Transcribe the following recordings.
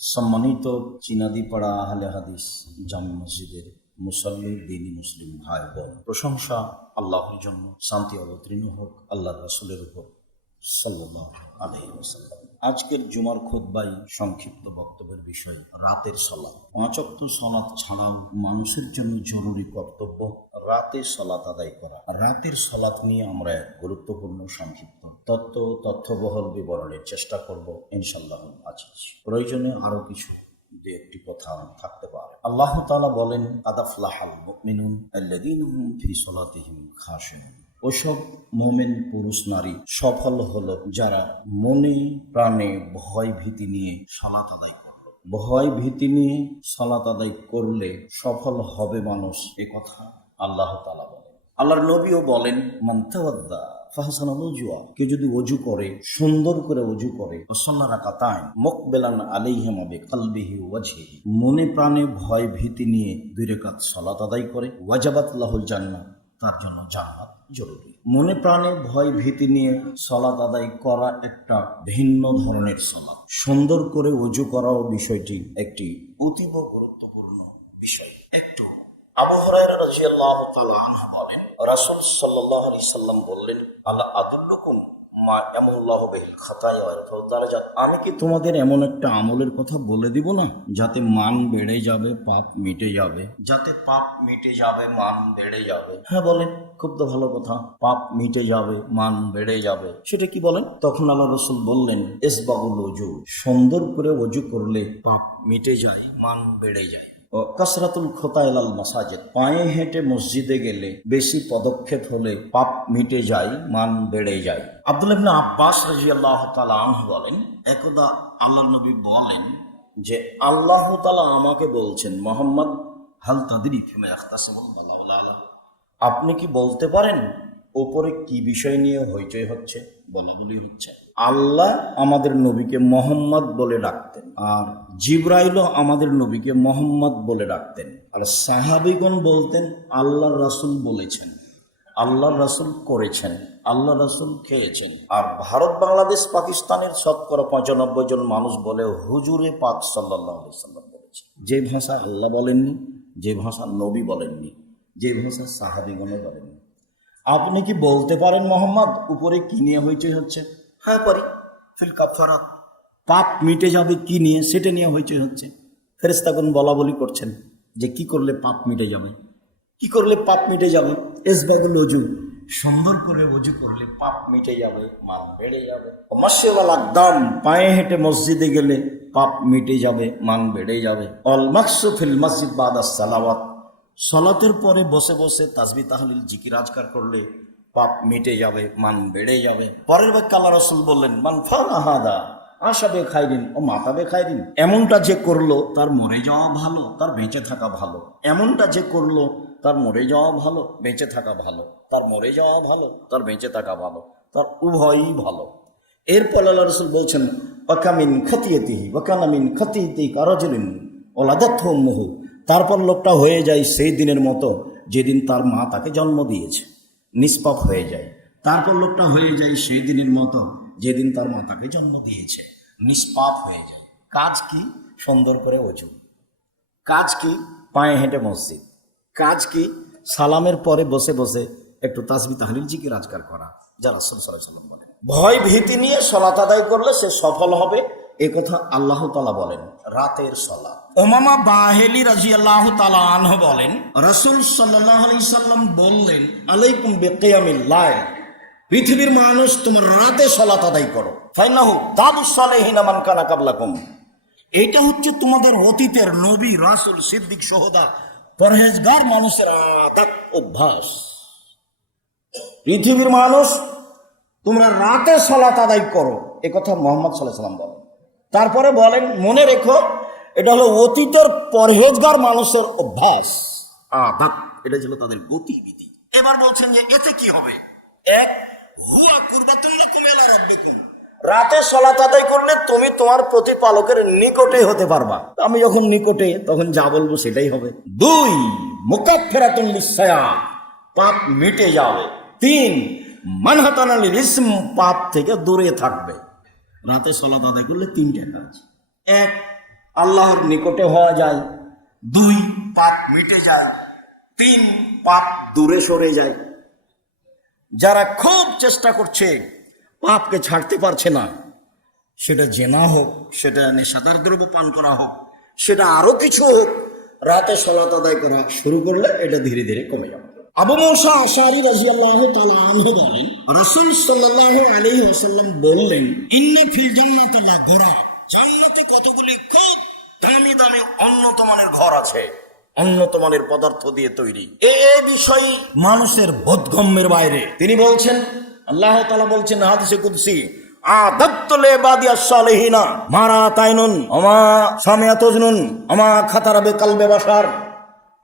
সম্মানিত চিনাদিপাড়া আহলে হাদিস জামে মসজিদের মুসল্লি দিনী মুসলিম ভাই বোন, প্রশংসা আল্লাহর জন্য, শান্তি অবতীর্ণ হোক আল্লাহর রাসূলের উপর সাল্লাল্লাহু আলাইহি ওয়াসাল্লাম। আজকের জুমার খুতবায় সংক্ষিপ্ত বক্তব্যের বিষয় রাতের সালাত। 5 ওয়াক্ত সালাত ছাড়াও মানুষের জন্য জরুরি কর্তব্য রাতে সালাত আদায় করা। রাতের সালাত নিয়ে আমরা গুরুত্বপূর্ণ সংক্ষিপ্ত তথ্যবহল বিবরণের চেষ্টা করব ইনশাআল্লাহ আজিজ। প্রয়োজনে আরো কিছু দু একটি কথা থাকতে পারে। আল্লাহ তাআলা বলেন, আদাফলাহাল মুমিনুন আল্লাযীনা হুম ফি সালাতিহিম খাশিউন। ওসব মুমিন পুরুষ নারী সফল হলো যারা মনে প্রাণে ভয় ভীতি নিয়ে সালাত আদায় করলো। ভয় ভীতি নিয়ে সালাত আদায় করলে সফল হবে মানুষ, এ কথা আল্লাহ তাআলা বলেন। আল্লাহর নবীও বলেন, মান তাওয়াদ্দা ফাহসানাল উযুয়া, কেউ যদি ওযু করে, সুন্দর করে ওযু করে, ওয়াসাল্লা রাকাতাইন মুকবিলান আলাইহিমা বিকলবিহি ওয়াজহিহি, মনে প্রাণে ভয় ভীতি নিয়ে 2 রাকাত সালাত আদায় করে, ওয়াজাবাত লাহুল জান্নাহ, তার জন্য জান্নাত জরুরি। মনে প্রাণে ভয় ভীতি নিয়ে সালাত আদায় করা একটা ভিন্ন ধরনের সালাত। সুন্দর করে ওযু করাও বিষয়টি একটি অতীব গুরুত্বপূর্ণ বিষয়। একটু আবু হুরায়রা রাদিয়াল্লাহু তাআলা আনহু বলেন, রাসূল সাল্লাল্লাহু আলাইহি সাল্লাম বললেন, আলা আদুল্লুকুম মা ইয়ামুল্লাহু বিল খাতায়া ওয়াল দারাজাত, আমি কি তোমাদের এমন একটা আমলের কথা বলে দিব না যাতে মান বেড়ে যাবে, পাপ মিটে যাবে। যাতে পাপ মিটে যাবে, মান বেড়ে যাবে। হ্যাঁ বলেন, খুব তো ভালো কথা, পাপ মিটে যাবে, মান বেড়ে যাবে, সেটা কি বলেন? তখন আল্লাহ রাসূল বললেন, ইসবাগুল ওযু, সুন্দর করে ওযু করলে পাপ মিটে যায়, মান বেড়ে যায়। ও কাসরাতুল খোতা ইলাল মাসাজিদ, পায়ে হেঁটে মসজিদে গেলে বেশি পদক্ষেপ হলে পাপ মিটে যায়, মান বেড়ে যায়। আব্দুল্লাহ ইবনে আব্বাস রাদিয়াল্লাহু তাআলা আনহু বলেন, একদা আল্লাহর নবী বলেন যে আল্লাহ তাআলা আমাকে বলছেন, মুহাম্মদ হাল তাদরি ফিমা ইয়াখতাসিমুল বালাউ আলা, আপনি কি বলতে পারেন ওপরে কি বিষয় নিয়ে হইচই হচ্ছে, বলাবলি হচ্ছে? আল্লাহ আমাদের নবীকে মোহাম্মদ বলে ডাকতেন, আর জিবরাইলও আমাদের নবীকে মোহাম্মদ বলে ডাকতেন, আর সাহাবীগণ বলতেন আল্লাহর রাসূল বলেছেন, আল্লাহর রাসূল করেছেন, আল্লাহ রাসূল খেয়েছেন। আর ভারত, বাংলাদেশ, পাকিস্তানের শতকরা 95 জন মানুষ বলে হুজুরে পাক সাল্লাল্লাহু আলাইহি সাল্লাম বলেছেন। যে ভাষা আল্লাহ বলেননি, যে ভাষা নবী বলেননি, যে ভাষা সাহাবীগণও বলেননি। আপনি কি বলতে পারেন মোহাম্মদ উপরে কি নিয়ে হইচই হচ্ছে? হ্যাঁ পারি। ফিল কাফারাত, পাপ মিটে যাবে কি নিয়ে, সেটা নিয়ে হইচই হচ্ছে। ফেরেশতাগণ বলা বলি করছেন যে কি করলে পাপ মিটে যাবে, কি করলে পাপ মিটে যাবে। ইসবাগুল ওযু, সুন্দর করে ওযু করলে পাপ মিটে যাবে, মান বেড়ে যাবে। মাশিওয়াল আকদাম, পায়ে হেঁটে মসজিদে গেলে পাপ মিটে যাবে, মান বেড়ে যাবে। অল মাকসু ফিল মসজিদ বাদাস সালাওয়াত, সালাতের পরে বসে বসে তাসবিহ তাহলিল জিকির আজকার করলে পাপ মিটে যাবে, মান বেড়ে যাবে। পরের বাক্যে আল্লাহ রাসূল বললেন, মান ফাআলা হাদা আশাবে খাইরিন ও মাতাবে খাইরিন, এমনটা যে করলো তার মরে যাওয়া ভালো, তার বেঁচে থাকা ভালো। এমনটা যে করলো তার মরে যাওয়া ভালো, বেঁচে থাকা ভালো। তার মরে যাওয়া ভালো, তার বেঁচে থাকা ভালো, তার উভয়ই ভালো। এরপর আল্লাহ রাসূল বলছেন, ওয়াকামিন খতিয়াতিহি ওয়াকানা মিন খতিয়াতিহি কারাজুলিন ওয়ালাদাতহু উম্মুহু, তারপর লোকটা হয়ে যায় সেই দিনের মতো যেদিন তার মা তাকে জন্ম দিয়েছে, নিষ্পাপ হয়ে যায়। তারপর লোকটা হয়ে যায় সেই দিনের মতো যেদিন তার মা তাকে জন্ম দিয়েছে, নিষ্পাপ হয়ে যায়। কাজ কি? সুন্দর করে ওযু। কাজ কি? পায়ে হেঁটে মসজিদ। কাজ কি? সালামের পরে বসে বসে একটু তাসবিহ তাহলিল জিকির আজকার করা, যা রাসূল সাল্লাল্লাহু আলাইহি ওয়াসাল্লাম বলেন। ভয় ভীতি নিয়ে সালাত আদায় করলে সে সফল হবে, এ কথা আল্লাহ তাআলা বলেন। রাতের সালাত। উমামা বাহিলি রাদিয়াল্লাহু তাআলা আনহু বলেন, রাসূল সাল্লাল্লাহু আলাইহি সাল্লাম বললেন, আলাইকুম বিকিয়ামিল লাইল, পৃথিবীর মানুষ তোমরা রাতে সালাত আদায় করো। ফাইনাহু দাদুস সালিহিনা মান কানা কাবলাকুম, এটা হচ্ছে তোমাদের অতীতের নবী, রাসূল, সিদ্দিক, শুহাদা, পরহেজগার মানুষের আদত অভ্যাস। পৃথিবীর মানুষ তোমরা রাতে সালাত আদায় করো, এ কথা মুহাম্মদ সাল্লাল্লাহু আলাইহি সাল্লাম বলেন। তারপরে বলেন, মনে রেখো এটা হলো অতীতের পরহেজগার মানুষের অভ্যাস, আদত, এটা ছিল তাদের গতিবিধি। এবার বলছেন যে এতে কি হবে? এক, হুয়া কুরবাতুল লাকুম ইলা রাব্বিকুম, রাতে সালাত আদায় করলে তুমি তোমার প্রতিপালকের নিকটে হতে পারবা। আমি যখন নিকটে তখন যা বলবো সেটাই হবে। 2, মুকাফফিরাতুন লিসসায়া, পাপ মিটে যাবে। 3, মানহাতান লিল ইসম, পাপ থেকে দূরে থাকবে। রাতে সালাত আদায় করলে 3টা কাজ। 1, আল্লাহর নিকটে হওয়া যায়, 2 পাপ মিটে যায়, 3 পাপ দূরে সরে যায়। যারা খুব চেষ্টা করছে পাপকে ছাড়তে পারছে না, সেটা জেনা হোক, সেটা নেশাদার দ্রব্য পান করা হোক, সেটা আরো কিছু হোক, রাতে সালাত আদায় করা শুরু করলে এটা ধীরে ধীরে কমে যাবে। আবু মুসা আশআরী রাদিয়াল্লাহু তাআলা আনহু বলেন, রাসূল সাল্লাল্লাহু আলাইহি ওয়াসাল্লাম বললেন, ইন্না ফিল জান্নাতি লা গোরা, জান্নাতে কতগুলি খুব দামি দামি উন্নত মানের ঘর আছে, উন্নত মানের পদার্থ দিয়ে তৈরি। এই বিষয়ে মানুষের বোধগম্যের বাইরে। তিনি বলছেন, আল্লাহ তাআলা বলছেন হাদিসে কুদসি, আদাতু লিবাদিয়াস সালিহিনা মা রাতাইনুন ওমা সামিআত উযনুন ওমা খাতারা বিকলবে বাশার।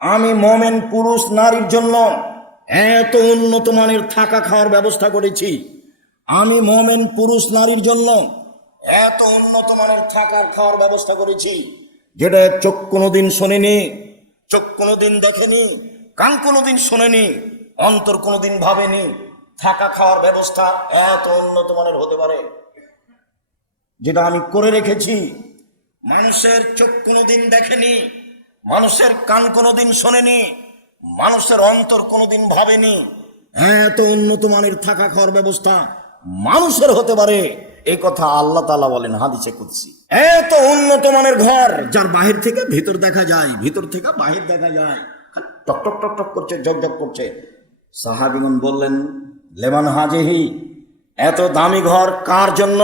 আমি মুমিন পুরুষ নারীর জন্য এত উন্নত মানের থাকা খাওয়ার ব্যবস্থা করেছি। আমি মুমিন পুরুষ নারীর জন্য এত উন্নত মানের থাকার খাওয়ার ব্যবস্থা করেছি, যেটা চোখ কোনোদিন শোনেনি, চোখ কোনোদিন দেখেনি, কান কোনোদিন শোনেনি, অন্তর কোনোদিন ভাবেনি। থাকা খাওয়ার ব্যবস্থা এত উন্নত মানের হতে পারে, যেটা আমি করে রেখেছি। মানুষের চোখ কোনোদিন দেখেনি, মানুষের কান কোনোদিন শোনেনি, মানুষের অন্তর কোনোদিন ভাবেনি। এত উন্নত মানের থাকা খাওয়ার ব্যবস্থা মানুষের হতে পারে, এই কথা আল্লাহ তাআলা বলেন হাদিসে কুদসি। এত উন্নত মানের ঘর, যার বাহির থেকে ভিতর দেখা যায়, ভিতর থেকে বাহির দেখা যায়, টক টক টক টক করছে, ঝকঝক করছে। সাহাবীগণ বললেন, লেমান হাজিহি, এত দামি ঘর কার জন্য?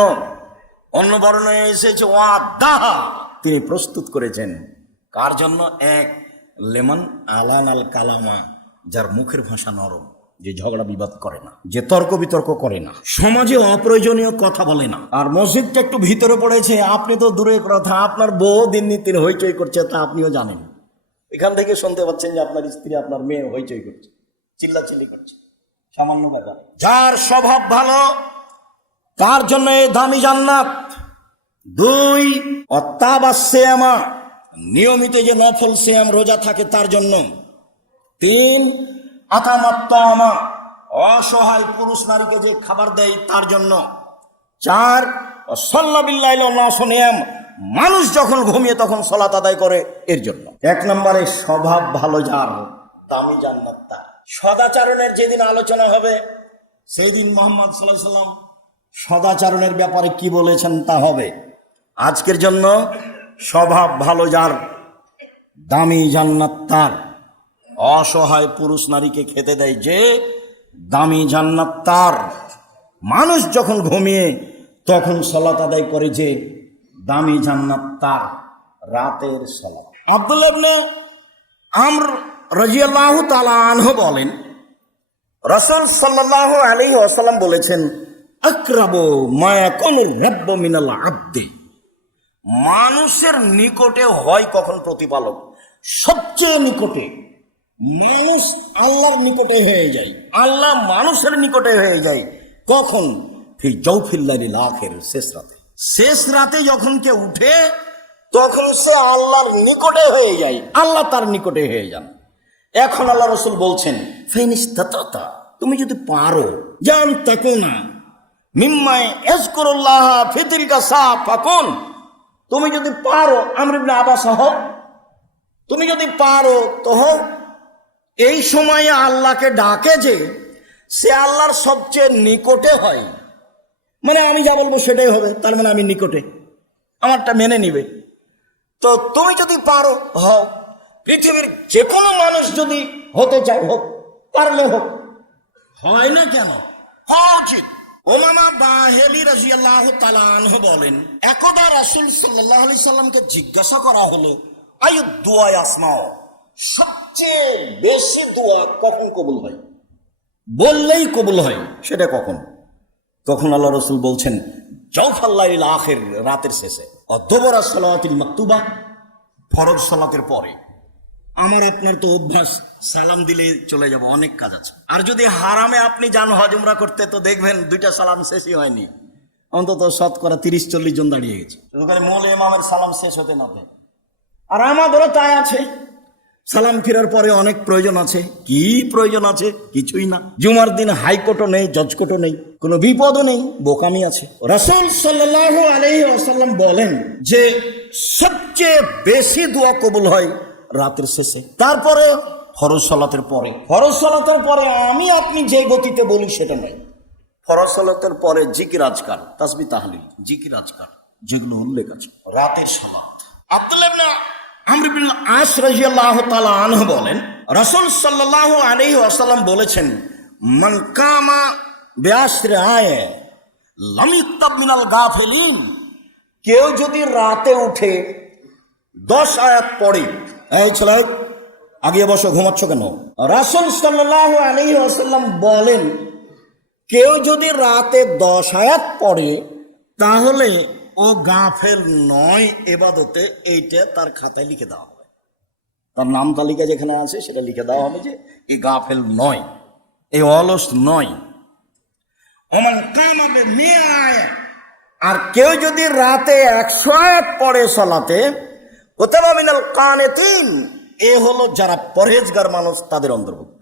অন্য বর্ণনায় এসেছে ওয়াদাহা, তিনি প্রস্তুত করেছেন। কার জন্য? এক, লেমান আলান আল কালামা, যার মুখের ভাষা নরম, যে ঝগড়া বিবাদ করে না, যে তর্ক বিতর্ক করে না, সমাজে অপ্রয়োজনীয় কথা বলে না। আর মসজিদটা একটু ভিতরে পড়েছে, আপনি তো দূরের কথা, আপনার বউ দিন নিত্যিন হইচই করছে, তা আপনিও জানেন। এখান থেকে শুনতে পাচ্ছেন যে আপনার স্ত্রী, আপনার মেয়ে হইচই করছে, চিল্লাচিল্লি করছে, সামান্য ব্যাপার। যার স্বভাব ভালো তার জন্য এই দামি জান্নাত। 2, অত্তাবা সিয়ামা, নিয়মিত যে নফল সিয়াম রোজা থাকে তার জন্য। 3, আতামাত্তামা, অসহায় পুরুষ নারীকে যে খাবার দেয় তার জন্য। 4, সাল্লা বিল্লাইল নাসু নিয়াম, মানুষ যখন ঘুমিয়ে তখন সালাত আদায় করে, এর জন্য। 1 নম্বরে স্বভাব ভালো যার, দামি জান্নাত তার। সদাচরণের যেদিন আলোচনা হবে সেই দিন মুহাম্মদ সাল্লাল্লাহু আলাইহি ওয়াসাল্লাম সদাচরণের ব্যাপারে কি বলেছেন তা হবে। আজকের জন্য স্বভাব ভালো যার, দামি জান্নাত তার। অসহায় পুরুষ নারীকে খেতে দেয় যে, দামি জান্নাত তার। মানুষ যখন ঘুমিয়ে তখন সালাত আদায় করে যে, দামি জান্নাত তার। রাতের সালাত। আব্দুল্লাহ ইবনে আমর রাদিয়াল্লাহু তাআলা আনহু বলেন, রাসূল সাল্লাল্লাহু আলাইহি ওয়াসাল্লাম বলেছেন, আকরাবু মা ইয়াকুনুর রাব্বু মিনাল আবদি, মানুষের নিকটে হয় কখন প্রতিপালক? সবচেয়ে নিকটে। মানুষ আল্লাহর নিকটে হয়ে যায়, আল্লাহ মানুষের নিকটে হয়ে যায় কখন? ফি জাওফিল লাইলিল আখির, শেষ রাতে। শেষ রাতে যখন কেউ উঠে তখন সে আল্লাহর নিকটে হয়ে যায়, আল্লাহ তার নিকটে হয়ে যান। এখন আল্লাহ রাসূল বলছেন, ফাইনিস্তাতা, তুমি যদি পারো, জান তাকুনা মিম্মা ইয়াজকুরুল্লাহ ফি তিলকা সাআত ফাকুন, তুমি যদি পারো, আমর ইবনে আবাস হও, তুমি যদি পারো তো হও। এই সময়ে আল্লাহকে ডাকে যে, সে আল্লাহর সবচেয়ে নিকটে হয়। মানে আমি যা বলবো সেটাই হবে, তার মানে আমি নিকটে, আমারটা মেনে নিবে। তো তুমি যদি পারো হও। পৃথিবীর যে কোনো মানুষ যদি হতে চায় হোক, পারলে হোক। হয় না কেন? হওয়া উচিত। উমামা বাহিলি রাদিয়াল্লাহু তাআলা আনহু বলেন, একদা রাসূল সাল্লাল্লাহু আলাইহি সাল্লামকে জিজ্ঞাসা করা হলো, আইয়ুদ দুআ আসমাউ, সবচেয়ে বেশি দোয়া কখন কবুল হয়? বললেই কবুল হয়, সেটা কখন? তখন আল্লাহ রাসূল বলছেন, জাওফাল লাইলিল আখির, রাতের শেষে। অদবরা সালাতিল মাকতুবা, ফরজ সালাতের পরে। আমার আপনার তো অভ্যাস, সালাম দিলে চলে যাব, অনেক কাজ আছে। আর যদি হারামে আপনি যান হজ উমরা করতে, তো দেখবেন 2টা সালাম শেষই হয়নি, অন্তত শতকরা 30-40 জন দাঁড়িয়ে গেছে, মূল ইমামের সালাম শেষ হতে না দেয়। আর আমাদেরও তাই আছে, সালাম ফিরার পরে অনেক প্রয়োজন আছে। কি প্রয়োজন আছে? কিছুই না। জুমার দিন হাইকোর্টও নেই, জজ কোর্টও নেই, কোনো বিপদও নেই, বোকামি আছে। রাসূল সাল্লাল্লাহু আলাইহি ওয়াসাল্লাম বলেন যে সবচেয়ে বেশি দোয়া কবুল হয় রাতের শেষে, তারপরে ফরজ সালাতের পরে। ফরজ সালাতের পরে আমি আপনি যে গতিতে বলি সেটা নয়। ফরজ সালাতের পরে জিকির আজকার, তাসবিহ তাহলিল, জিকির আজকার যেগুলো উল্লেখ আছে। রাতের সালাত। আব্দুল্লাহ ইবনে আমর ইবনে আস রাদিয়াল্লাহু তাআলা আনহু বলেন, রাসূল সাল্লাল্লাহু আলাইহি ওয়াসাল্লাম বলেছেন, মান কামা বিআশরি আয়া লাম ইউক্তাব মিনাল গাফিলিন। কেউ যদি রাতে উঠে 10 আয়াত পড়ে, এই ছেলে আগে বসো, ঘুমাচ্ছ কেন? রাসূল সাল্লাল্লাহু আলাইহি ওয়াসাল্লাম বলেন, কেউ যদি রাতে 10 আয়াত পড়ে তাহলে ও গাফেল নয় ইবাদতে, এইটা তার খাতায় লিখে দেওয়া হবে। তার নাম তালিকা যেখানে আছে সেটা লিখে দেওয়া হবে যে এই গাফেল নয়, এই অলস নয়। ওমান কামা বিমিয়া আয়া, আর কেউ যদি রাতে 100 আয়াত পড়ে সালাতে, কুতিবা মিনাল কানিতিন, এ হলো যারা পরহেজগার মানুষ তাদের অন্তর্ভুক্ত।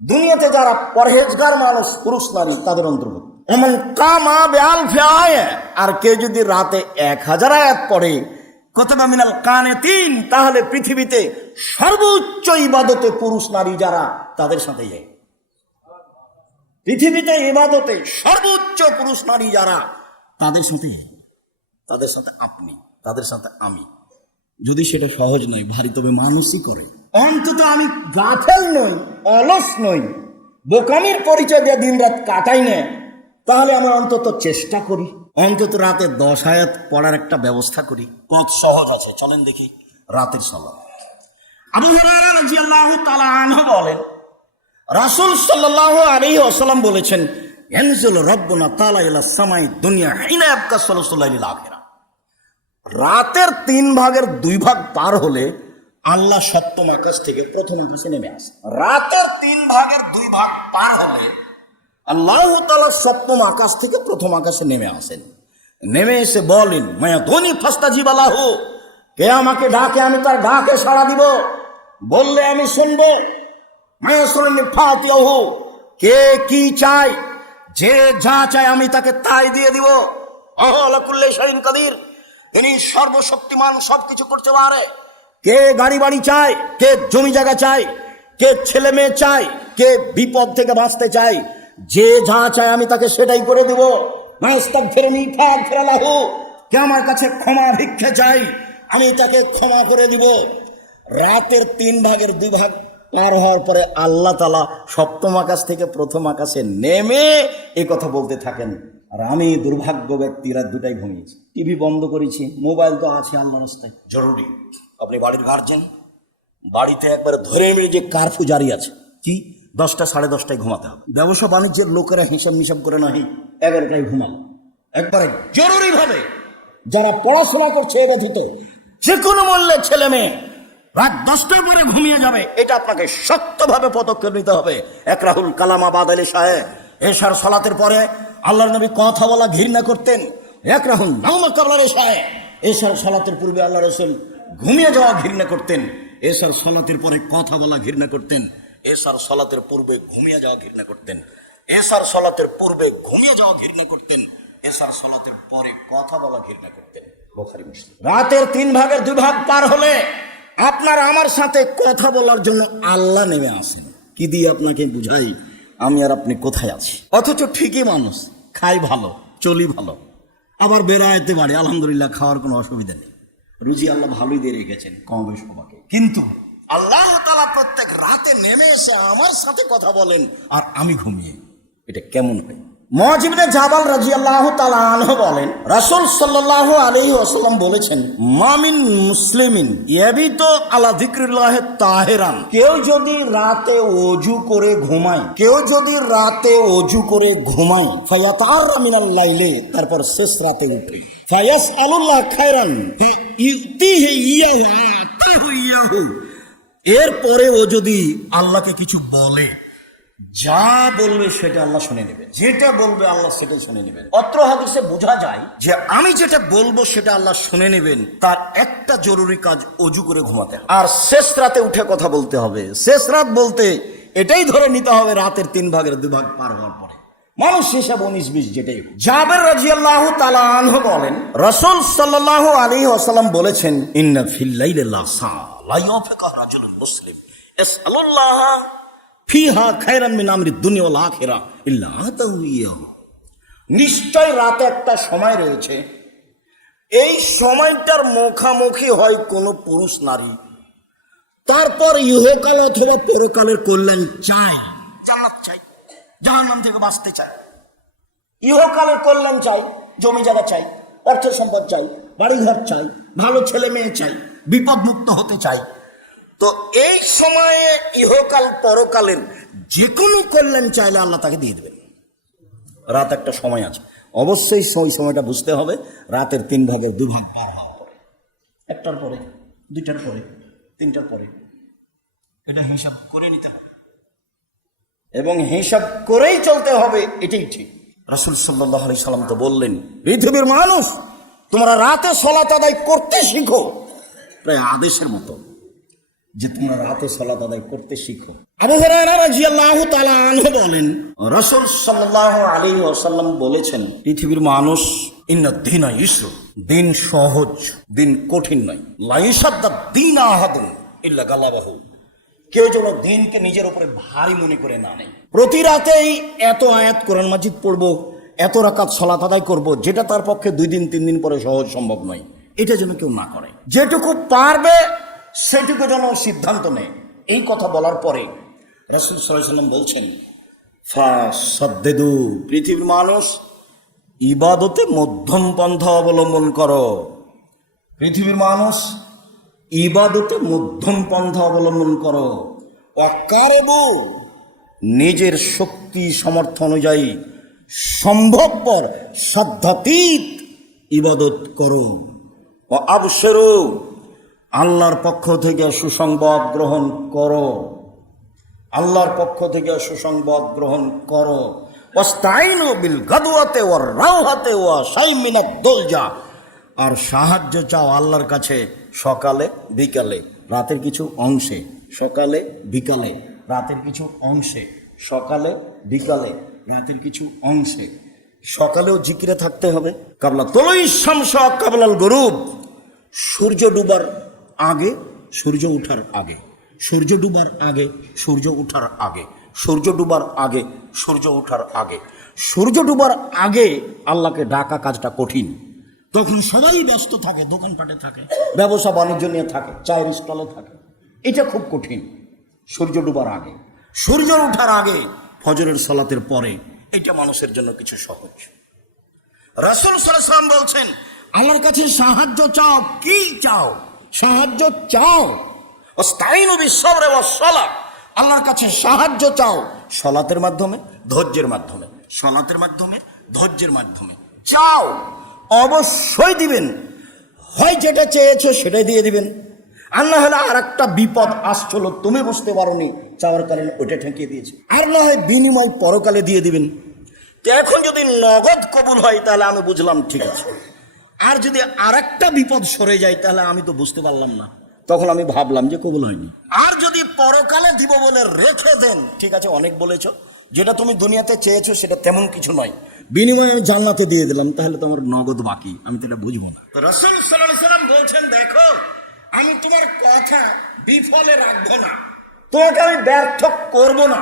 দুনিয়াতে যারা পরহেজগার মানুষ পুরুষ নারী তাদের অন্তর্ভুক্ত। ওমান কামা বিআলফি আয়া, আর কেউ যদি রাতে 1000 আয়াত পড়ে, কুতিবা মিনাল কানিতিন, তাহলে পৃথিবীতে সর্বোচ্চ ইবাদতে পুরুষ নারী যারা তাদের সাথে যায়। পৃথিবীতে ইবাদতে সর্বোচ্চ পুরুষ নারী যারা তাদের সাথে, তাদের সাথে আপনি, তাদের সাথে আমি। যদি সেটা সহজ নয়, ভারী, তবে মানুষই করে। অন্তত আমি গাফেল নই, অলস নই, বোকামির পরিচয় দিয়ে দিন রাত কাটাই না, তাহলে আমরা অন্তত চেষ্টা করি, অন্তত রাতে 10 আয়াত পড়ার একটা ব্যবস্থা করি। পথ সহজ আছে, চলেন দেখি। রাতের সালাত। আবু হুরায়রা রাদিয়াল্লাহু তাআলা আনহু বলেন, রাসূল সাল্লাল্লাহু আলাইহি ওয়াসাল্লাম বলেছেন, ইয়ানজিলু রাব্বুনা তাআলা ইলা সামাই দুনিয়া হিনা ইয়াবকা সুলুসুল লাইলিল আখিরা। রাতের 3 ভাগের 2 ভাগ পার হলে আল্লাহ সপ্তম আকাশ থেকে প্রথম আকাশে নেমে আসে। রাতের 3 ভাগের 2 ভাগ পার হলে আল্লাহ তাআলা সপ্তম আকাশ থেকে প্রথম আকাশে নেমে আসেন। নেমে এসে বলেন, মায়া ধনী ফাস্তাজিব লাহু, কে আমাকে ডাকে আমি তার ডাকে সাড়া দিব, বললে আমি শুনবো। মায়া সুরনি ফাতিহু, কে কি চায়, যে যা চায় আমি তাকে তাই দিয়ে দিব। আলা কুল্লি শাইইন কাদির, তিনি সর্বশক্তিমান, সবকিছু করতে পারে। কে গাড়ি বাড়ি চায়, কে জমি জায়গা চায়, কে ছেলে মেয়ে চায়, কে বিপদ থেকে বাঁচতে চায়, যে যা চায় আমি তাকে সেটাই করে দেব। মাস্তাগফিরনি ফাগফির লাহু, কে আমার কাছে ক্ষমা ভিক্ষা চাই আমি তাকে ক্ষমা করে দিব। রাতের 3 ভাগের 2 ভাগ পার হওয়ার পরে আল্লাহ তাআলা সপ্তম আকাশ থেকে প্রথম আকাশে নেমে এই কথা বলতে থাকেন, আর আমি দুর্ভাগ্য ব্যক্তিরা 2টাই ঘুমিয়েছি, টিভি বন্ধ করেছি, মোবাইল তো আছে আল্লাহর রাস্তায়। জরুরি, আপনি বাড়ির গার্জেন, বাড়িতে একবারে ধরে মেরে যে কারফিউ জারি আছে, কি 10টা 10:30টায় ঘুমাতে হবে। ব্যবসা বাণিজ্যের লোকেরা হিসাব মিসাব করে নাহি 11টায় ঘুমালো, একবারে জরুরি ভাবে। যারা পড়াশোনা করছে এ ব্যতীত যে কোনো মূল্যে ছেলে মেয়ে রাত 10টার পরে ঘুমিয়ে যাবে, এটা আপনাকে শক্তভাবে পদক্ষেপ নিতে হবে। একরাহুল কালামা বাদালি সাহেব, এশার সালাতের পরে আল্লাহর নবী কথা বলা ঘৃণা করতেন। একরাহুল নাউমা কাবলার এশায়, এশার সালাতের পূর্বে আল্লাহ রাসূল ঘুমিয়ে যাওয়া ঘৃণা করতেন। এশার সালাতের পরে কথা বলা ঘৃণা করতেন। এশার সালাতের পূর্বে ঘুমিয়ে যাওয়া ঘৃণা করতেন। এশার সালাতের পূর্বে ঘুমিয়ে যাওয়া ঘৃণা করতেন। এশার সালাতের পরে কথা বলা ঘৃণা করতেন। বুখারী মুসলিম। রাতের 3 ভাগের 2 ভাগ পার হলে আপনার আমার সাথে কথা বলার জন্য আল্লাহ নেমে আসেন। কি দিয়ে আপনাকে বুঝাই আমি আর আপনি কোথায় আছি? অথচ ঠিকই মানুষ, খাই ভালো, চলি ভালো, আবার বেড়াইতে পারি, আলহামদুলিল্লাহ, খাওয়ার কোনো অসুবিধা নেই, রুজি আল্লাহ ভালোই দিয়ে রেখেছেন কম বেশ সবাকে। কিন্তু আল্লাহ তাআলা প্রত্যেক রাতে নেমে এসে আমার সাথে কথা বলেন আর আমি ঘুমিয়ে, এটা কেমন হয়? মুআয ইবনে জাবাল রাদিয়াল্লাহু তাআলা আনহু বলেন, রাসূল সাল্লাল্লাহু আলাইহি ওয়াসাল্লাম বলেছেন, মামিন মুসলিমিন ইয়াবিতু আলা যিকরিল্লাহি তাহিরান, কেউ যদি রাতে ওযু করে ঘুমায়, কেউ যদি রাতে ওযু করে ঘুমায়, ফায়াতাআরা মিনাল লাইলি, তারপর শেষ রাতে উঠে, ফায়াসআলুল্লাহ খায়রান ইউতিহি ইয়াহু আতাহু ইয়াহু, এরপরে ও যদি আল্লাহকে কিছু বলে, যা বলবে সেটা আল্লাহ শুনে নেবেন, যেটা বলবে আল্লাহ সেটাই শুনে নেবেন। অত্র হাদিসে বোঝা যায় যে আমি যেটা বলবো সেটা আল্লাহ শুনে নেবেন, তার একটা জরুরি কাজ ওযু করে ঘুমাতে হবে, আর শেষ রাতে উঠে কথা বলতে হবে। শেষ রাত বলতে এটাই ধরে নিতে হবে রাতের 3 ভাগের 2 ভাগ পার হওয়ার পরে। মানুষ হিসাব 19-20 যেটাই। জাবের রাদিয়াল্লাহু তাআলা আনহু বলেন, রাসূল সাল্লাল্লাহু আলাইহি ওয়াসাল্লাম বলেছেন, ইন্না ফিল লাইলি লাসা লা ইয়াফিকা রাজুলুন মুসলিম ইয়াসআলুল্লাহ ফিহা খায়রান মিন আমরিদ দুনিয়া ওয়াল আখিরা ইল্লা আতাহু ইয়াহু। নিশ্চয় রাতে একটা সময় রয়েছে, এই সময়টার মুখামুখি হয় কোনো পুরুষ নারী, তারপর ইহকাল অথবা পরকালের কল্যাণ চাই, জান্নাত চাই, জাহান্নাম থেকে বাঁচতে চাই, ইহকালের কল্যাণ চাই, জমি জায়গা চাই, অর্থ সম্পদ চাই, বাড়িঘর চাই, ভালো ছেলে মেয়ে চাই, বিপদ মুক্ত হতে চাই। তো এই সময়ে ইহকাল পরকালের যে কোনো কল্যাণ চাইলে আল্লাহ তাকে দিয়ে দেবেন। রাত একটা সময় আছে, অবশ্যই ওই সময়টা বুঝতে হবে রাতের 3 ভাগের 2 ভাগ পার হওয়ার পরে, 1টার পরে, 2টার পরে, 3টার পরে, এটা হিসাব করে নিতে হবে এবং হিসাব করেই চলতে হবে, এটাই ঠিক। রাসূল সাল্লাল্লাহু আলাইহি সাল্লাম তো বললেন, পৃথিবীর মানুষ তোমরা রাতে সালাত আদায় করতে শিখো, প্রায় আদেশের মতো যে তোমরা রাতে সালাত আদায় করতে শিখো। আবু হুরায়রা রাদিয়াল্লাহু তাআলা আনহু বলেন, রাসূল সাল্লাল্লাহু আলাইহি ওয়াসাল্লাম বলেছেন, পৃথিবীর মানুষ ইন্না দীনা ইসর, দিন সহজ, দিন কঠিন নয়। লা ইয়াশাদ্দাদ দীন আহাদুন ইল্লা গালাবাহু, কেউ যেন দিনকে নিজের উপরে ভারী মনে করে না নেয়। প্রতি রাতেই এত আয়াত কোরআন মাজিদ পড়বো, এত রাকাত সালাত আদায় করব, যেটা তার পক্ষে 2 দিন 3 দিন পরে সহজ সম্ভব নয়, এটা যেন কেউ না করে। যেটুকু পারবে সেটুকু যেন সিদ্ধান্ত নেয়। এই কথা বলার পরে রাসূল সাল্লাল্লাহু আলাইহি ওয়াসাল্লাম বলছেন, ফাসাদ্দিদু, পৃথিবীর মানুষ ইবাদতে মধ্যম পন্থা অবলম্বন করো। পৃথিবীর মানুষ ইবাদতে মধ্যম পন্থা অবলম্বন করো। অকারেবু, নিজের শক্তি সামর্থ্য অনুযায়ী সম্ভবপর সাধ্যাতীত ইবাদত করো। ও আবশিরু, আল্লাহর পক্ষ থেকে সুসংবাদ গ্রহণ করো, আল্লাহর পক্ষ থেকে সুসংবাদ গ্রহণ করো। ওয়াস্তাইনু বিল গাদওয়াতি ওয়ার রাওহাতি ওয়া শাই'মিন মিনাদ দুলজা, আর সাহায্য চাও আল্লাহর কাছে সকালে বিকালে, রাতের কিছু অংশে, সকালে বিকালে, রাতের কিছু অংশে, সকালে বিকালে, রাতের কিছু অংশে। সকালেও জিকিরে থাকতে হবে। কাবলা তলুই শামস কাবলাল গুরুব, সূর্য ডুবার আগে, সূর্য ওঠার আগে, সূর্য ডুবার আগে, সূর্য ওঠার আগে, সূর্য ডুবার আগে, সূর্য ওঠার আগে। সূর্য ডুবার আগে আল্লাহকে ডাকা কাজটা কঠিন, তখন সবাই ব্যস্ত থাকে, দোকানপাটে থাকে, ব্যবসা বাণিজ্য নিয়ে থাকে, চায়ের স্টলে থাকে, এটা খুব কঠিন। সূর্য ডুবার আগে, সূর্য ওঠার আগে, ফজরের সালাতের পরে, এটা মানুষের জন্য কিছু সহজ। রাসূল সাল্লাল্লাহু আলাইহি ওয়াসাল্লাম বলছেন, আল্লাহর কাছে সাহায্য চাও। কি চাও? সাহায্য চাও। ওয়াস্তাইনু বিস-সাবরি ওয়াস-সালাহ, আল্লাহর কাছে সাহায্য চাও সালাতের মাধ্যমে, ধৈর্যের মাধ্যমে, সালাতের মাধ্যমে, ধৈর্যের মাধ্যমে চাও, অবশ্যই দিবেন। হয় যেটা চেয়েছো সেটাই দিয়ে দিবেন, আর না হলে আর একটা বিপদ আসছিল তুমি বুঝতে পারোনি, চাওয়ার কারণে ওটা ঠেকিয়ে দিয়েছে, আর না হয় বিনিময় পরকালে দিয়ে দিবেন। তো এখন যদি নগদ কবুল হয় তাহলে আমি বুঝলাম ঠিক আছে, আর যদি আর একটা বিপদ সরে যায় তাহলে আমি তো বুঝতে পারলাম না, তখন আমি ভাবলাম যে কবুল হয়নি। আর যদি পরকালে দিব বলে রেখে দেন, ঠিক আছে অনেক বলেছ, যেটা তুমি দুনিয়াতে চেয়েছো সেটা তেমন কিছু নয়, বিনিময়ে আমি জান্নাতে দিয়ে দিলাম, তাহলে তোমার নগদ বাকি, আমি তো এটা বুঝবো না। রাসূল সাল্লাল্লাহু আলাইহি ওয়াসাল্লাম বলছেন, দেখো আমি তোমার কথা বিফলে রাখবো না, তোমাকে আমি ব্যর্থ করব না।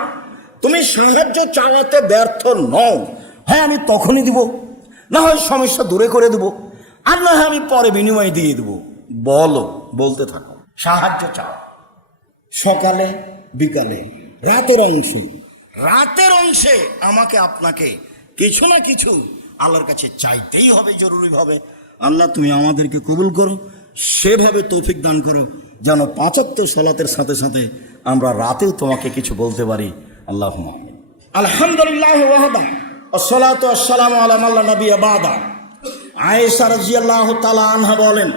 তুমি সাহায্য চাওয়াতে ব্যর্থ নও, হ্যাঁ আমি তখনই দিব, না হয় সমস্যা দূরে করে দেবো, আর না হয় আমি পরে বিনিময়ে দিয়ে দেবো। বলো, বলতে থাকো, সাহায্য চাও সকালে বিকালে, রাতের অংশে, রাতের অংশে আমাকে আপনাকে কিছু না কিছু আল্লাহর কাছে চাইতেই হবে জরুরিভাবে। আল্লাহ তুমি আমাদেরকে কবুল করো, সেভাবে তৌফিক দান করো যেন 5 ওয়াক্ত সালাতের সাথে সাথে আমরা রাতেও তোমাকে কিছু বলতে পারি। আল্লাহুম্মা আমিন। আলহামদুলিল্লাহ ওয়াহদা, আসসালাতু ওয়াসসালামু আলা মান লা নাবিয়্যা বা'দা। আয়েশা রাদিয়াল্লাহু তাআলা আনহা বলেন,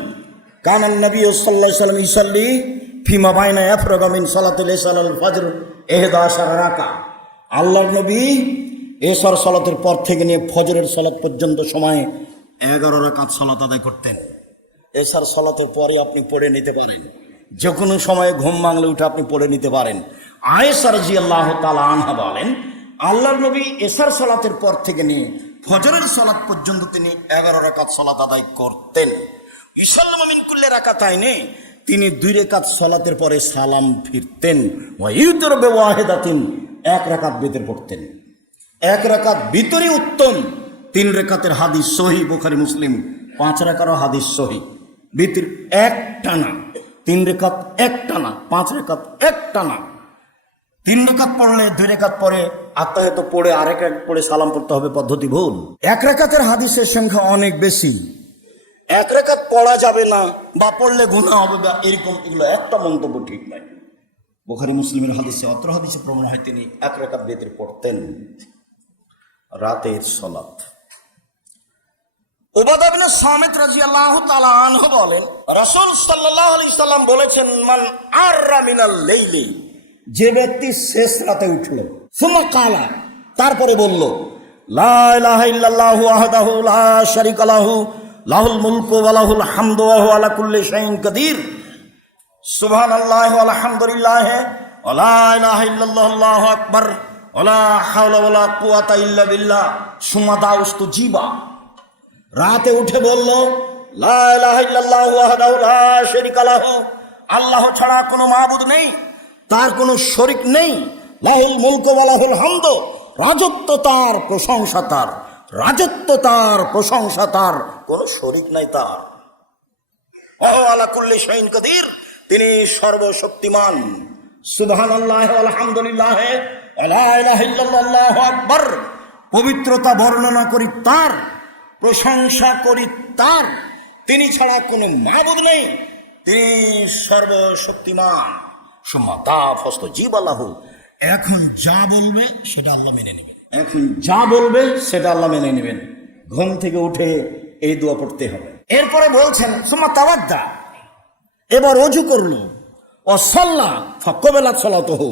কানান নবী সাল্লাল্লাহু আলাইহি ওয়াসাল্লাম ইসাল্লি ফিমা বাইনা ইয়াফরাগু মিন সালাতিল ইশা আল ফজর 11 রাকা। আল্লাহর নবী এশার সালাতের পর থেকে নিয়ে ফজরের সালাত পর্যন্ত সময়ে 11 রাকাত সালাত আদায় করতেন। এশার সালাতের পরে আপনি পড়ে নিতে পারেন, যে কোনো সময়ে ঘুম ভাঙলে উঠে আপনি পড়ে নিতে পারেন। আয়েশা রাদিয়াল্লাহু তাআলা আনহা বলেন, আল্লাহর নবী এশার সালাতের পর থেকে নিয়ে ফজরের সালাত পর্যন্ত তিনি 11 রাকাত সালাত আদায় করতেন। ইসাল্লাম মিন কুল্লি রাকাতাইনে, তিনি 2 রাকাত সালাতের পরে সালাম ফিরতেন। ওয়া ইউতর বিওয়াহিদাতিন, 1 রাকাত বিতর পড়তেন। 1 রাকাত বিতরই উত্তম। 3 রাকাতের হাদিস সহিহ বুখারী মুসলিম, 5 রাকাতের হাদিস সহিহ। বিতর এক টানা, 3 রাকাত এক টানা, 5 রাকাত এক টানা। 3 রাকাত পড়লে 2 রাকাত পরে আত্তাহিয়াত পড়ে আরেক রাকাত পড়ে সালাম পড়তে হবে, পদ্ধতি ভুল। 1 রাকাতের হাদিসের সংখ্যা অনেক বেশি। 1 রাকাত পড়া যাবে না বা পড়লে গুনাহ হবে বা এরকম, এগুলো একটা মন্তব্য ঠিক নাই। বুখারী মুসলিমের হাদিসে, অত্র হাদিসে প্রমাণ হয় তিনি 1 রাকাত বিতর পড়তেন। রাতের সালাত, উবাদা বিন সামিত রাদিয়াল্লাহু তাআলা আনহু বলেন, রাসূল সাল্লাল্লাহু আলাইহি সাল্লাম বলেছেন, মান আররা মিনাল লাইলি, যে ব্যক্তি শেষ রাতে উঠল, সুম্মা কালা, তারপরে বলল, লা ইলাহা ইল্লাল্লাহু ওয়াহদাহু লা শারীকা লাহু লাহুল মুলকু ওয়া লাহুল হামদু ওয়া হুয়া আলা কুল্লি শাইইন কাদির, সুবহানাল্লাহি ওয়া আলহামদুলিল্লাহি ওয়া লা ইলাহা ইল্লাল্লাহু আল্লাহু আকবার ওয়া লা হাওলা ওয়া লা কুওয়াতা ইল্লা বিল্লাহ সুম্মা দাউস্তু জিবা। রাতে উঠে বলল, লা ইলাহা ইল্লাল্লাহু ওয়াহদাহু লা শারীকা লাহু, আল্লাহ ছাড়া কোনো মাবুদ নেই, তার কোনো শরিক নেই। লাহুল মুলকু ওয়া লাহুল হামদু, রাজত্ব তার, প্রশংসা তার, রাজত্ব তার, প্রশংসা তার, কোনো শরিক নাই তার। ওয়া হুয়া আলা কুল্লি শাইইন কাদির, তিনি সর্বশক্তিমান। সুবহানাল্লাহি ওয়া আলহামদুলিল্লাহি ওয়া লা ইলাহা ইল্লাল্লাহু আল্লাহু আকবার, পবিত্রতা বর্ণনা করি তার, প্রশংসা করি তার, তিনি ছাড়া কোনো মাবুদ নেই, তিনি সর্বশক্তিমান। সুম্মা তাফাস্তাজিবা লাহু, এখন যা বলবে সেটা আল্লাহ মেনে নেবেন। এখন যা বলবে সেটা আল্লাহ মেনে নেবেন। ঘুম থেকে উঠে এই দোয়া পড়তে হবে। এরপরে বলছেন, সুম্মা তাওয়াদ্দা, এবার ওযু করলো, ও সাল্লা ফাকাবালাত সালাতুহু,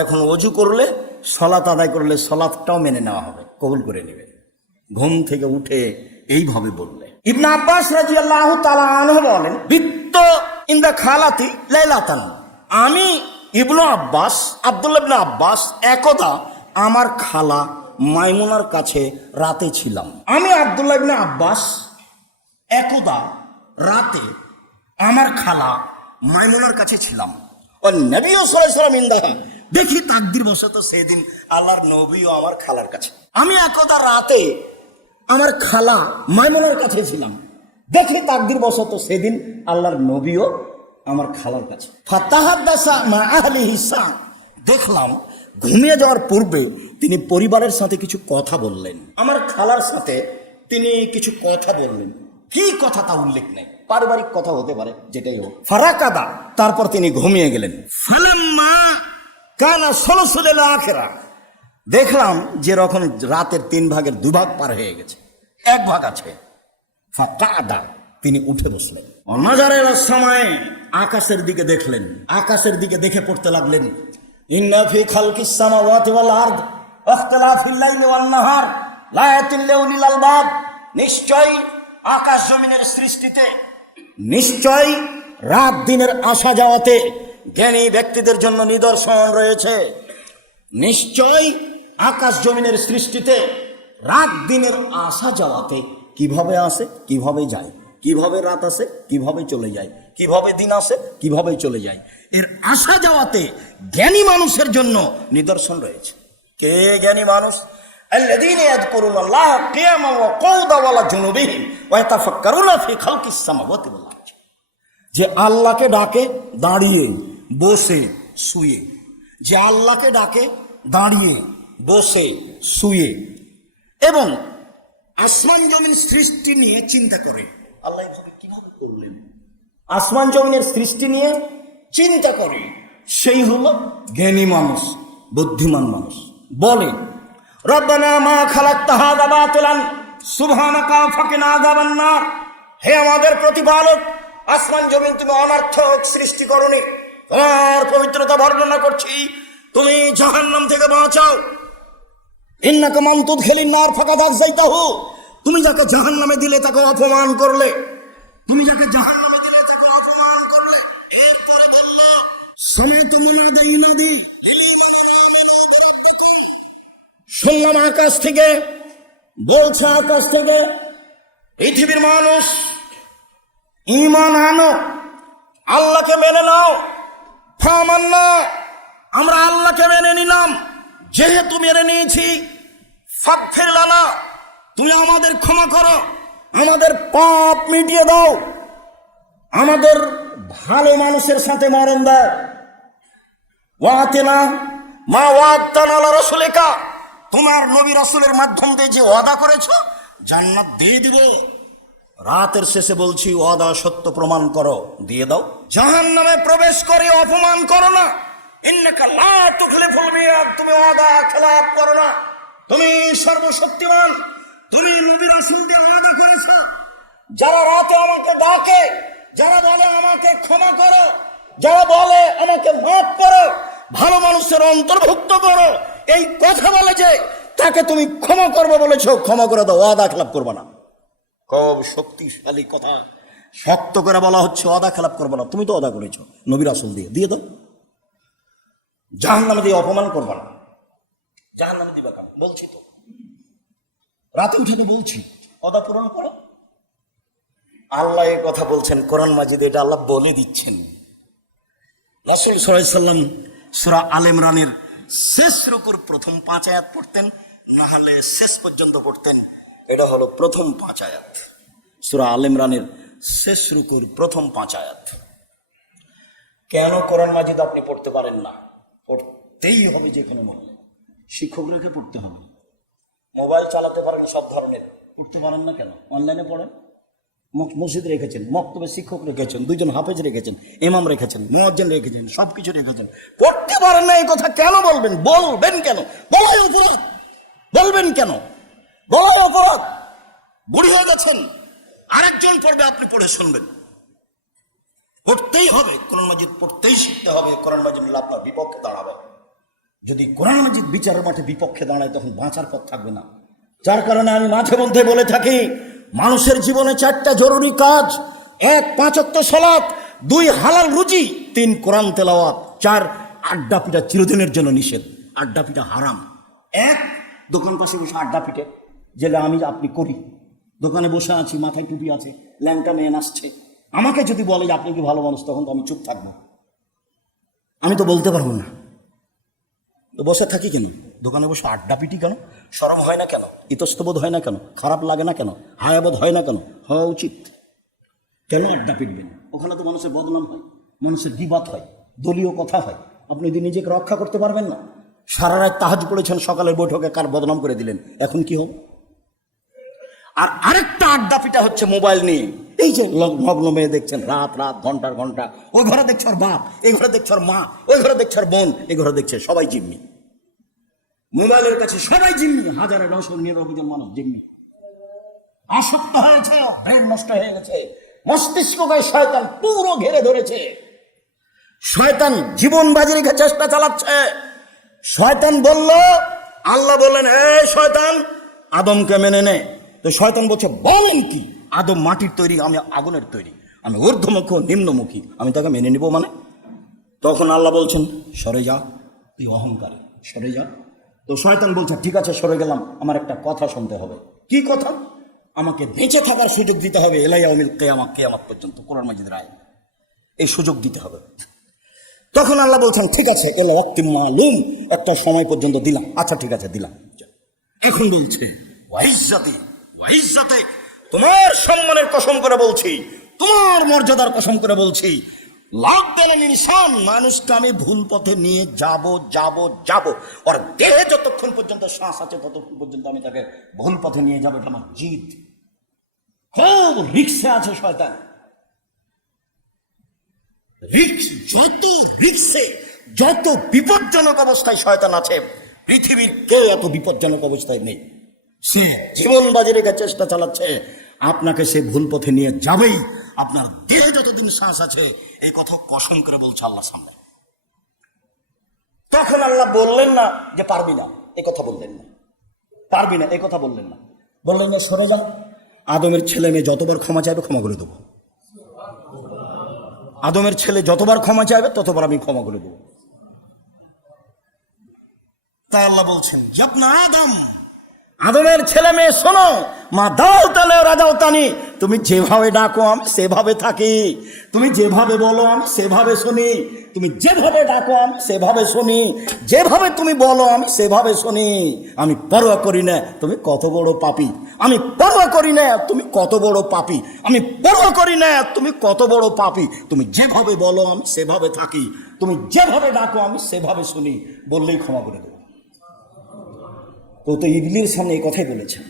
এখন ওযু করলে, সালাত আদায় করলে সালাতটাও মেনে নেওয়া হবে, কবুল করে নেবেন। ঘুম থেকে উঠে এইভাবে বললে। ইবনে আব্বাস রাদিয়াল্লাহু তাআলা আনহু বলেন, বিত্ত ইনদা খালাতি লাইলাতান, আমি ইবনে আব্বাস, আব্দুল্লাহ ইবনে আব্বাস একদা আমার খালা মাইমুনার কাছে রাতে ছিলাম। আমি আব্দুল্লাহ ইবনে আব্বাস একদা রাতে আমার খালা মাইমুনার কাছে ছিলাম। ও নবী সাল্লাল্লাহু আলাইহি ওয়াসাল্লাম ইনদাহা, দেখি তাকদীর বশত সেদিন আল্লাহর নবীও আমার খালার কাছে। আমি একদা রাতে আমার খালা মাইমুনার কাছে ছিলাম, দেখি তাকদীর বশত সেদিন আল্লাহর নবীও আমার খালার কাছে। ফাতাহাদ্দাসা মা আহলিহি সা, দেখলাম ঘুমিয়ে যাওয়ার পূর্বে তিনি পরিবারের সাথে কিছু কথা বললেন। আমার খালার সাথে তিনি কিছু কথা বললেন, কি কথা তা উল্লেখ নেই, পারিবারিক কথা হতে পারে, যেটাই হোক। ফারাকাদা, তারপর তিনি ঘুমিয়ে গেলেন। ফালাম্মা কানা সুলসুল আখিরা, দেখলাম যে যখন রাতের 3 ভাগের 2 ভাগ পার হয়ে গেছে, 1 ভাগ আছে। ফাকাদা, তিনি উঠে বসলেন। অনাজারের সময় আকাশের দিকে দেখলেন, আকাশের দিকে দেখে পড়তে লাগলেন, ইন্না ফি খালকিস সামাওয়াতি ওয়াল আরদ ইখতিলাফিল লাইলি ওয়ান নাহার লায়াতিন লিউলিল আলবাব, নিশ্চয় আকাশ জমিনের সৃষ্টিতে, নিশ্চয় রাত দিনের আসা যাওয়াতে জ্ঞানী ব্যক্তিদের জন্য নিদর্শন রয়েছে। নিশ্চয় আকাশ জমিনের সৃষ্টিতে, রাত দিনের আসা যাওয়াতে, কিভাবে আসে কিভাবে যায়, কিভাবে রাত আসে কিভাবে চলে যায়, কিভাবে দিন আসে কিভাবে চলে যায়, এর আসা যাওয়াতে জ্ঞানী মানুষের জন্য নিদর্শন রয়েছে। কে জ্ঞানী মানুষ? আল্লাযীনা ইয়াযকুরুনাল্লাহা কিয়ামান ওয়া কুউদান ওয়া আলা জুনুবিহিম ওয়া ইয়াতাফাক্কারুনা ফি খালকিস সামাওয়াতি ওয়াল আরদ, যে আল্লাহকে ডাকে দাঁড়িয়ে, বসে, শুয়ে, যে আল্লাহকে ডাকে দাঁড়িয়ে, বসে, শুয়ে, এবং আসমান জমিন সৃষ্টি নিয়ে চিন্তা করে। আল্লাহ এভাবে কিভাবে করলেন? আসমান জমিনের সৃষ্টি নিয়ে চিন্তা করে, সেই হলো জ্ঞানী মানুষ, বুদ্ধিমান মানুষ। বলে, রব্বানা মা খালাকতা হাযা বাতিলান সুবহানাকা ফাকিনা আযাবান নার, হে আমাদের প্রতিপালক, আসমান জমিন তুমি অনর্থক সৃষ্টি করনি, তোমার পবিত্রতা বর্ণনা করছি, তুমি জাহান্নাম থেকে বাঁচাও। ইন্নাকা মান তুদখিলিন নার ফাকাদ আযযাইতাহু, তুমি যাকে জাহান্নামে দিলে তাকে অপমান করলে, তুমি যাকে জাহান্নামে দিলে তাকে অপমান করলে। এরপরে বলল, সালাতু মুনাদি ইনাদি, সাল্লাম আকাশ থেকে বলছে, আকাশ থেকে পৃথিবীর মানুষ ঈমান আনো, আল্লাহকে মেনে নাও। ফামান্না, আমরা আল্লাহকে মেনে নিলাম, যেহেতু মেনে নিয়েছি ফাগফির লানা, তুমি আমাদের ক্ষমা করো, আমাদের পাপ মিটিয়ে দাও, আমাদের ভালো মানুষের সাথে মরণ দাও। ওয়াতিনা মা ওয়াদানা আলা রাসূলিকা, তোমার নবী রাসূলের মাধ্যম দিয়ে যে ওয়াদা করেছো জান্নাত দিয়ে দিব। রাতের শেষে বলছি ওয়াদা সত্য প্রমাণ করো, দিয়ে দাও। জাহান্নামে প্রবেশ করে অপমান করো না। ইন্নাকা লা তুখলিফুল মিয়াদ, তুমি ওয়াদা খেলাপ করো না। তুমি সর্বশক্তিমান, তুমি নবী রাসূল দিয়ে ওয়াদা করেছো। যারা রাতে আমাকে ডাকে, যারা বলে আমাকে ক্ষমা করো, যারা বলে আমাকে মাফ করো, ভালো মানুষের অন্তর্ভুক্ত করো, এই কথা বলে যে তাকে তুমি ক্ষমা করবে বলেছো, ক্ষমা করে দাও, ওয়াদা খেলাপ করবে না। খুব শক্তিশালী কথা, শক্ত করে বলা হচ্ছে ওয়াদা খেলাপ করবে না। তুমি তো ওয়াদা করেছো নবী রাসূল দিয়ে, দিয়ে দাও। জাহান্নামে দিয়ে অপমান করবে না। জাহান্নামে দিবে কেন? বলছি তো, রাতে উঠে বলছি ওয়াদা পূরণ করো। আল্লাহ এই কথা বলছেন কোরআন মাজিদে, এটা আল্লাহ বলে দিচ্ছেন। রাসূল সাল্লাল্লাহু আলাইহি ওয়াসাল্লাম সূরা আলে ইমরানের শেষ রুকুর প্রথম 5 আয়াত পড়তেন, না হলে শেষ পর্যন্ত পড়তেন। এটা হলো প্রথম 5 আয়াত, সূরা আলে ইমরানের শেষ রুকুর প্রথম 5 আয়াত। কেন কোরআন মাজিদ আপনি পড়তে পারেন না? পড়তেই হবে, যেখানে বললে শিক্ষকদেরকে পড়তে হবে। মোবাইল চালাতে পারেন সব ধরনের, পড়তে পারেন না কেন? অনলাইনে পড়েন। মসজিদ রেখেছেন, মক্তবে শিক্ষক রেখেছেন, 2 জন হাফেজ রেখেছেন, ইমাম রেখেছেন, মুয়াজ্জিন রেখেছেন, সবকিছু রেখেছেন, পড়তে পারেন না। এই কথা কেন বলবেন? বলবেন কেন? বলাই অপরাধ। বলবেন কেন? বলাই অপরাধ। বুড়ি হয়ে গেছেন, আরেকজন পড়বে, আপনি পড়ে শুনবেন। পড়তেই হবে, কোরআন মাজিদ পড়তেই শিখতে হবে। কোরআন মাজিদ আপনার বিপক্ষে দাঁড়াবে। যদি কোরআন মাজিদ বিচারের মাঠে বিপক্ষে দাঁড়ায়, তখন বাঁচার পথ থাকবে না। যার কারণে আমি মাঝে মধ্যে বলে থাকি, মানুষের জীবনে 4টা জরুরি কাজ: 1 5 ওয়াক্ত সালাত, 2 হালাল রুজি, 3 কোরআন তেলাওয়াত, 4 আড্ডা পিটা চিরদিনের জন্য নিষেধ। আড্ডা পিটা হারাম। 1 দোকান পাশে বসে আড্ডা পিটে, যেটা আমি আপনি করি। দোকানে বসে আছি, মাথায় টুপি আছে, ল্যাংটা মেয়ে নাচছে, আমাকে যদি বলে যে আপনি কি ভালো মানুষ, তখন তো আমি চুপ থাকবো। আমি তো বলতে পারবো না। তো বসে থাকি কেন? দোকানে বসে আড্ডা পিটি কেন? শরম হয় না কেন? ইতস্তবোধ হয় না কেন? খারাপ লাগে না কেন? হায়াবোধ হয় না কেন? হওয়া উচিত। কেন আড্ডা পিটবেন? ওখানে তো মানুষের বদনাম হয়, মানুষের গীবাত হয়, দলীয় কথা হয়। আপনি যদি নিজেকে রক্ষা করতে পারবেন না, সারা রাত তাহাজ্জুদ পড়েছেন, সকালের বৈঠকে কার বদনাম করে দিলেন, এখন কি হবে? আর আরেকটা আড্ডা পিটা হচ্ছে মোবাইল নিয়ে। এই যে নগ্ন মেয়ে দেখছেন, রাত রাত ঘন্টার ঘন্টা, ওই ঘরে দেখছে ওর বাপ, এই ঘরে দেখছে ওর মা, ওই ঘরে দেখছে ওর বোন, এই ঘরে দেখছে সবাই জিম্মি। মোবাইলের কাছে সবাই জিম্মি। 1999 জন মানব জিম্মি, আসক্ত হয়েছে, ব্রেন নষ্ট হয়ে গেছে, মস্তিষ্ককে শয়তান পুরো ঘিরে ধরেছে। শয়তান জীবন বাজি রেখে চেষ্টা চালাচ্ছে। শয়তান বলল, আল্লাহ বললেন, হে শয়তান, আদমকে মেনে নে। তো শয়তান বলছে, বলেন কি? আদম মাটির তৈরি, আমি আগুনের তৈরি, আমি ঊর্ধ্বমুখী নিম্নমুখী, আমি তাকে মেনে নিব মানে? তখন আল্লাহ বলছেন, সরে যা, তুই অহংকারী, সরে যা। তো শয়তান বলছে, ঠিক আছে সরে গেলাম, আমার একটা কথা শুনতে হবে। কি কথা? আমাকে বেঁচে থাকার সুযোগ দিতে হবে, ইলাইয়াউমিল কিয়ামা, কিয়ামত পর্যন্ত, কোরআন মাজিদের রায়, এই সুযোগ দিতে হবে। তখন আল্লাহ বলছেন, ঠিক আছে, এলা ওয়াক্তিম মালুম, একটা সময় পর্যন্ত দিলাম। আচ্ছা ঠিক আছে, দিলাম। এখন বলছে, ওয়াইজ্জাতি, ওয়াইজ্জাতে, তোমার সম্মানের কসম করে বলছি, তোমার মর্যাদার কসম করে বলছি, ইনসান, মানুষকে আমি ভুল পথে নিয়ে যাব যাব যাব। ওর দেহে যতক্ষণ পর্যন্ত শ্বাস আছে, ততক্ষণ পর্যন্ত আমি তাকে ভুল পথে নিয়ে যাবো। এটা আমার জিদ। খুব রিক্সে আছে শয়তান। যত রিক্সে, যত বিপজ্জনক অবস্থায় শয়তান আছে, পৃথিবীর কেউ এত বিপজ্জনক অবস্থায় নেই। সে জীবন বাজি রেখে চেষ্টা চালাচ্ছে, আপনাকে সে ভুল পথে নিয়ে যাবেই। আপনার দেহে যতদিন শ্বাস আছে, এই কথা কসম করে বলছে আল্লাহ সামনে। তখন আল্লাহ বললেন না যে পারবি না, এ কথা বললেন না, পারবি না এ কথা বললেন না, বললেন না সরে যা। আদমের ছেলে মেয়ে যতবার ক্ষমা চাইবে, ক্ষমা করে দেবো। আদমের ছেলে যতবার ক্ষমা চাইবে, ততবার আমি ক্ষমা করে দেবো। তাই আল্লাহ বলছেন, ইয়াবনা আদম, আদমের ছেলে মেয়ে শোনো, মা দাও তালে রাজাও তানি, তুমি যেভাবে ডাকো আমি সেভাবে থাকি, তুমি যেভাবে বলো আমি সেভাবে শুনি, তুমি যেভাবে ডাকো আমি সেভাবে শুনি, যেভাবে তুমি বলো আমি সেভাবে শুনি। আমি পরোয়া করি না তুমি কত বড় পাপী, আমি পরোয়া করি না তুমি কত বড় পাপী, আমি পরোয়া করি না তুমি কত বড় পাপী। তুমি যেভাবে বলো আমি সেভাবে থাকি, তুমি যেভাবে ডাকো আমি সেভাবে শুনি, বললেই ক্ষমা করে দেবো। ও তো ইবলির সামনে এই কথাই বলেছেন।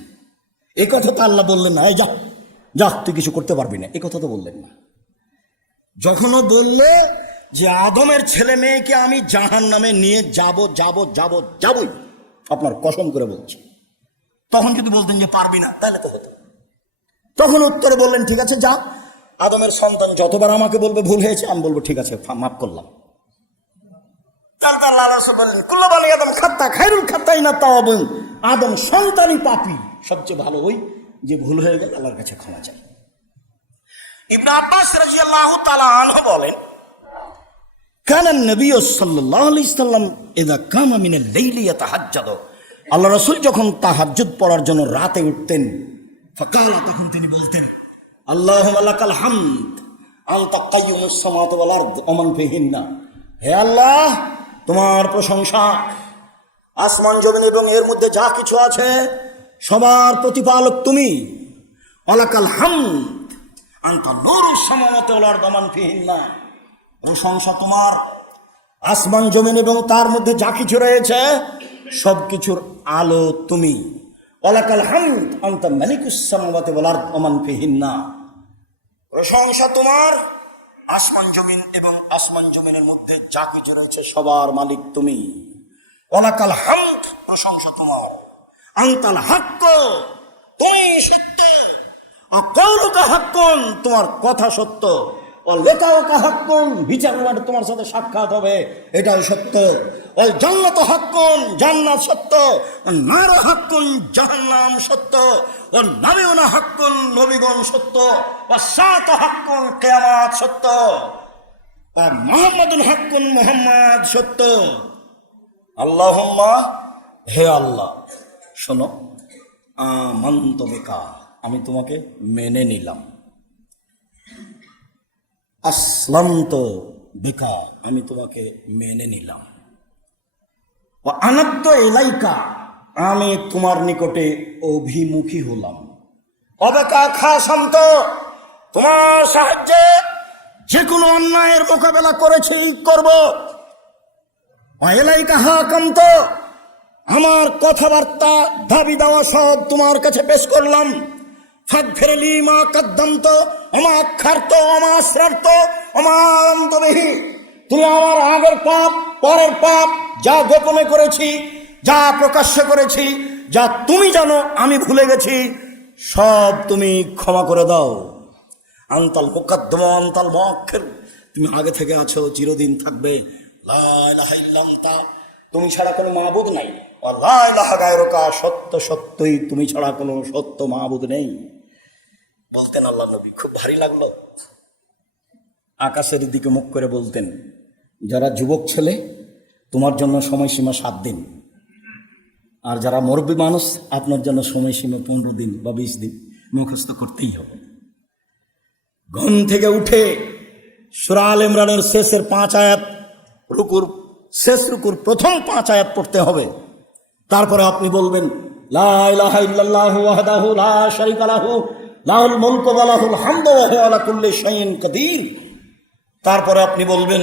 এই কথা তো আল্লাহ বললেন না এই যা যা তুই কিছু করতে পারবি না, এই কথা তো বললেন না। যখনও বললে যে আদমের ছেলে মেয়েকে আমি জাহান্নামে নিয়ে যাবই, আপনার কসম করে বলছি, তখন যদি বলতেন যে পারবি না তাহলে তো হতো। তখন উত্তরে বললেন ঠিক আছে যা, আদমের সন্তান যতবার আমাকে বলবে ভুল হয়েছে, আমি বলবো ঠিক আছে মাফ করলাম। আদম সন্তানই পাপী, সবচেয়ে ভালো ওই যে ভুল হয়ে গেল আল্লাহর কাছে ক্ষমা চাই। ইবনে আব্বাস রাদিয়াল্লাহু তাআলা আনহু বলেন, কানা নবী সাল্লাল্লাহু আলাইহি সাল্লাম ইযা কামা মিনাল লাইলি ইয়াতাহাজ্জাদ, আল্লাহ রাসূল যখন তাহাজ্জুদ পড়ার জন্য রাতে উঠতেন, ফাকালা, তখন তিনি বলতেন আল্লাহুম্মা লাকাল হামদ আনতা কাইয়ুমুস সামাওয়াতি ওয়াল আরদ ওয়া মান ফিহিন্না, হে আল্লাহ তোমার প্রশংসা, আসমান জমিন এবং এর মধ্যে যা কিছু আছে সবার প্রতিপালক তুমি। ওয়ালাকাল হামদ আনতা নূরুস সামাওয়াতি ওয়াল আরদ ওয়া মান ফিহিন্না, প্রশংসা তোমার, আসমান জমিন এবং তার মধ্যে যা কিছু রয়েছে সব কিছুর আলো তুমি। ওয়ালাকাল হামদ আনতা মালিকুস সামাওয়াতি ওয়াল আরদ ওয়া মান ফিহিন্না, প্রশংসা তোমার, আসমান জমিন এবং আসমান জমিনের মধ্যে যা কিছু রয়েছে সবার মালিক তুমি। ওয়ালাকাল হামদ, প্রশংসা তোমার, আনতাল হাক্ক, তুমি সত্য, আকাউলুকা হাক্কুন, তোমার কথা সত্য, ও লেকাউকা হাক্কুন, বিচার মাঠে তোমার সাথে সাক্ষাৎ হবে এটাও সত্য, ও জান্নাত হাক্কুন, জান্নাত সত্য, ও নার হাক্কুন, জাহান্নাম সত্য, ও নাবিউনা হাক্কুন, নবীগণ সত্য, ও সাত হাক্কুন, কিয়ামত সত্য, আর মুহাম্মাদুন হাক্কুন, মুহাম্মদ সত্য। আল্লাহুম্মা, হে আল্লাহ শোনো, আমানতু বিকা, আমি তোমাকে মেনে নিলাম, আসলামতু বিকা, আমি তোমাকে মেনে নিলাম, ওয়া আনাবতু ইলাইকা, আমি তোমার নিকটে অভিমুখী হলাম, অবেকা খাসান্ত, তোমার সাহায্যে যে কোনো অন্যায়ের মোকাবেলা করেছি করব, ওয়া ইলাইকা হাকামত, আমার কথাবার্তা দাবি দেওয়া সব তোমার কাছে পেশ করলাম, ফাগফিরলি মা কদ্দামত ওমা আখারত ওমা আসরারত ওমা আনতা বিহি, তুমি আমার আগের পাপ পরের পাপ, যা গোপনে করেছি যা প্রকাশ্য করেছি, যা তুমি জানো আমি ভুলে গেছি, সব তুমি ক্ষমা করে দাও। আনতাল মুকাদ্দম আনতাল মুআখির, তুমি আগে থেকে আছো, চিরদিন থাকবে, লা ইলাহা ইল্লা আনতা, তুমি ছাড়া কোনো মাবুদ নাই, ওয়া লা ইলাহা গায়রুকা, সত্য সত্যই তুমি ছাড়া কোনো সত্য মাবুদ নেই। বলতেন আল্লাহ নবী, খুব ভারী লাগলো, আকাশের দিকে মুখ করে বলতেন, যারা যুবক ছেলে তোমার জন্য সময়সীমা 7 দিন, আর যারা মুরব্বী মানুষ আপনার জন্য সময়সীমা 15 দিন বা 20 দিন, মুখস্থ করতেই হবে। ঘুম থেকে উঠে সূরা আল ইমরানের শেষের 5 আয়াত, রুকুর শেষ রুকুর প্রথম 5 আয়াত পড়তে হবে। তারপরে আপনি বলবেন লা ইলাহা ইল্লাল্লাহু ওয়াহদাহু লা শারীকা লাহু লাহুল মুলকু ওয়া লাহুল হামদু ওয়া হুয়া আলা কুল্লি শাইইন কাদির। তারপরে আপনি বলবেন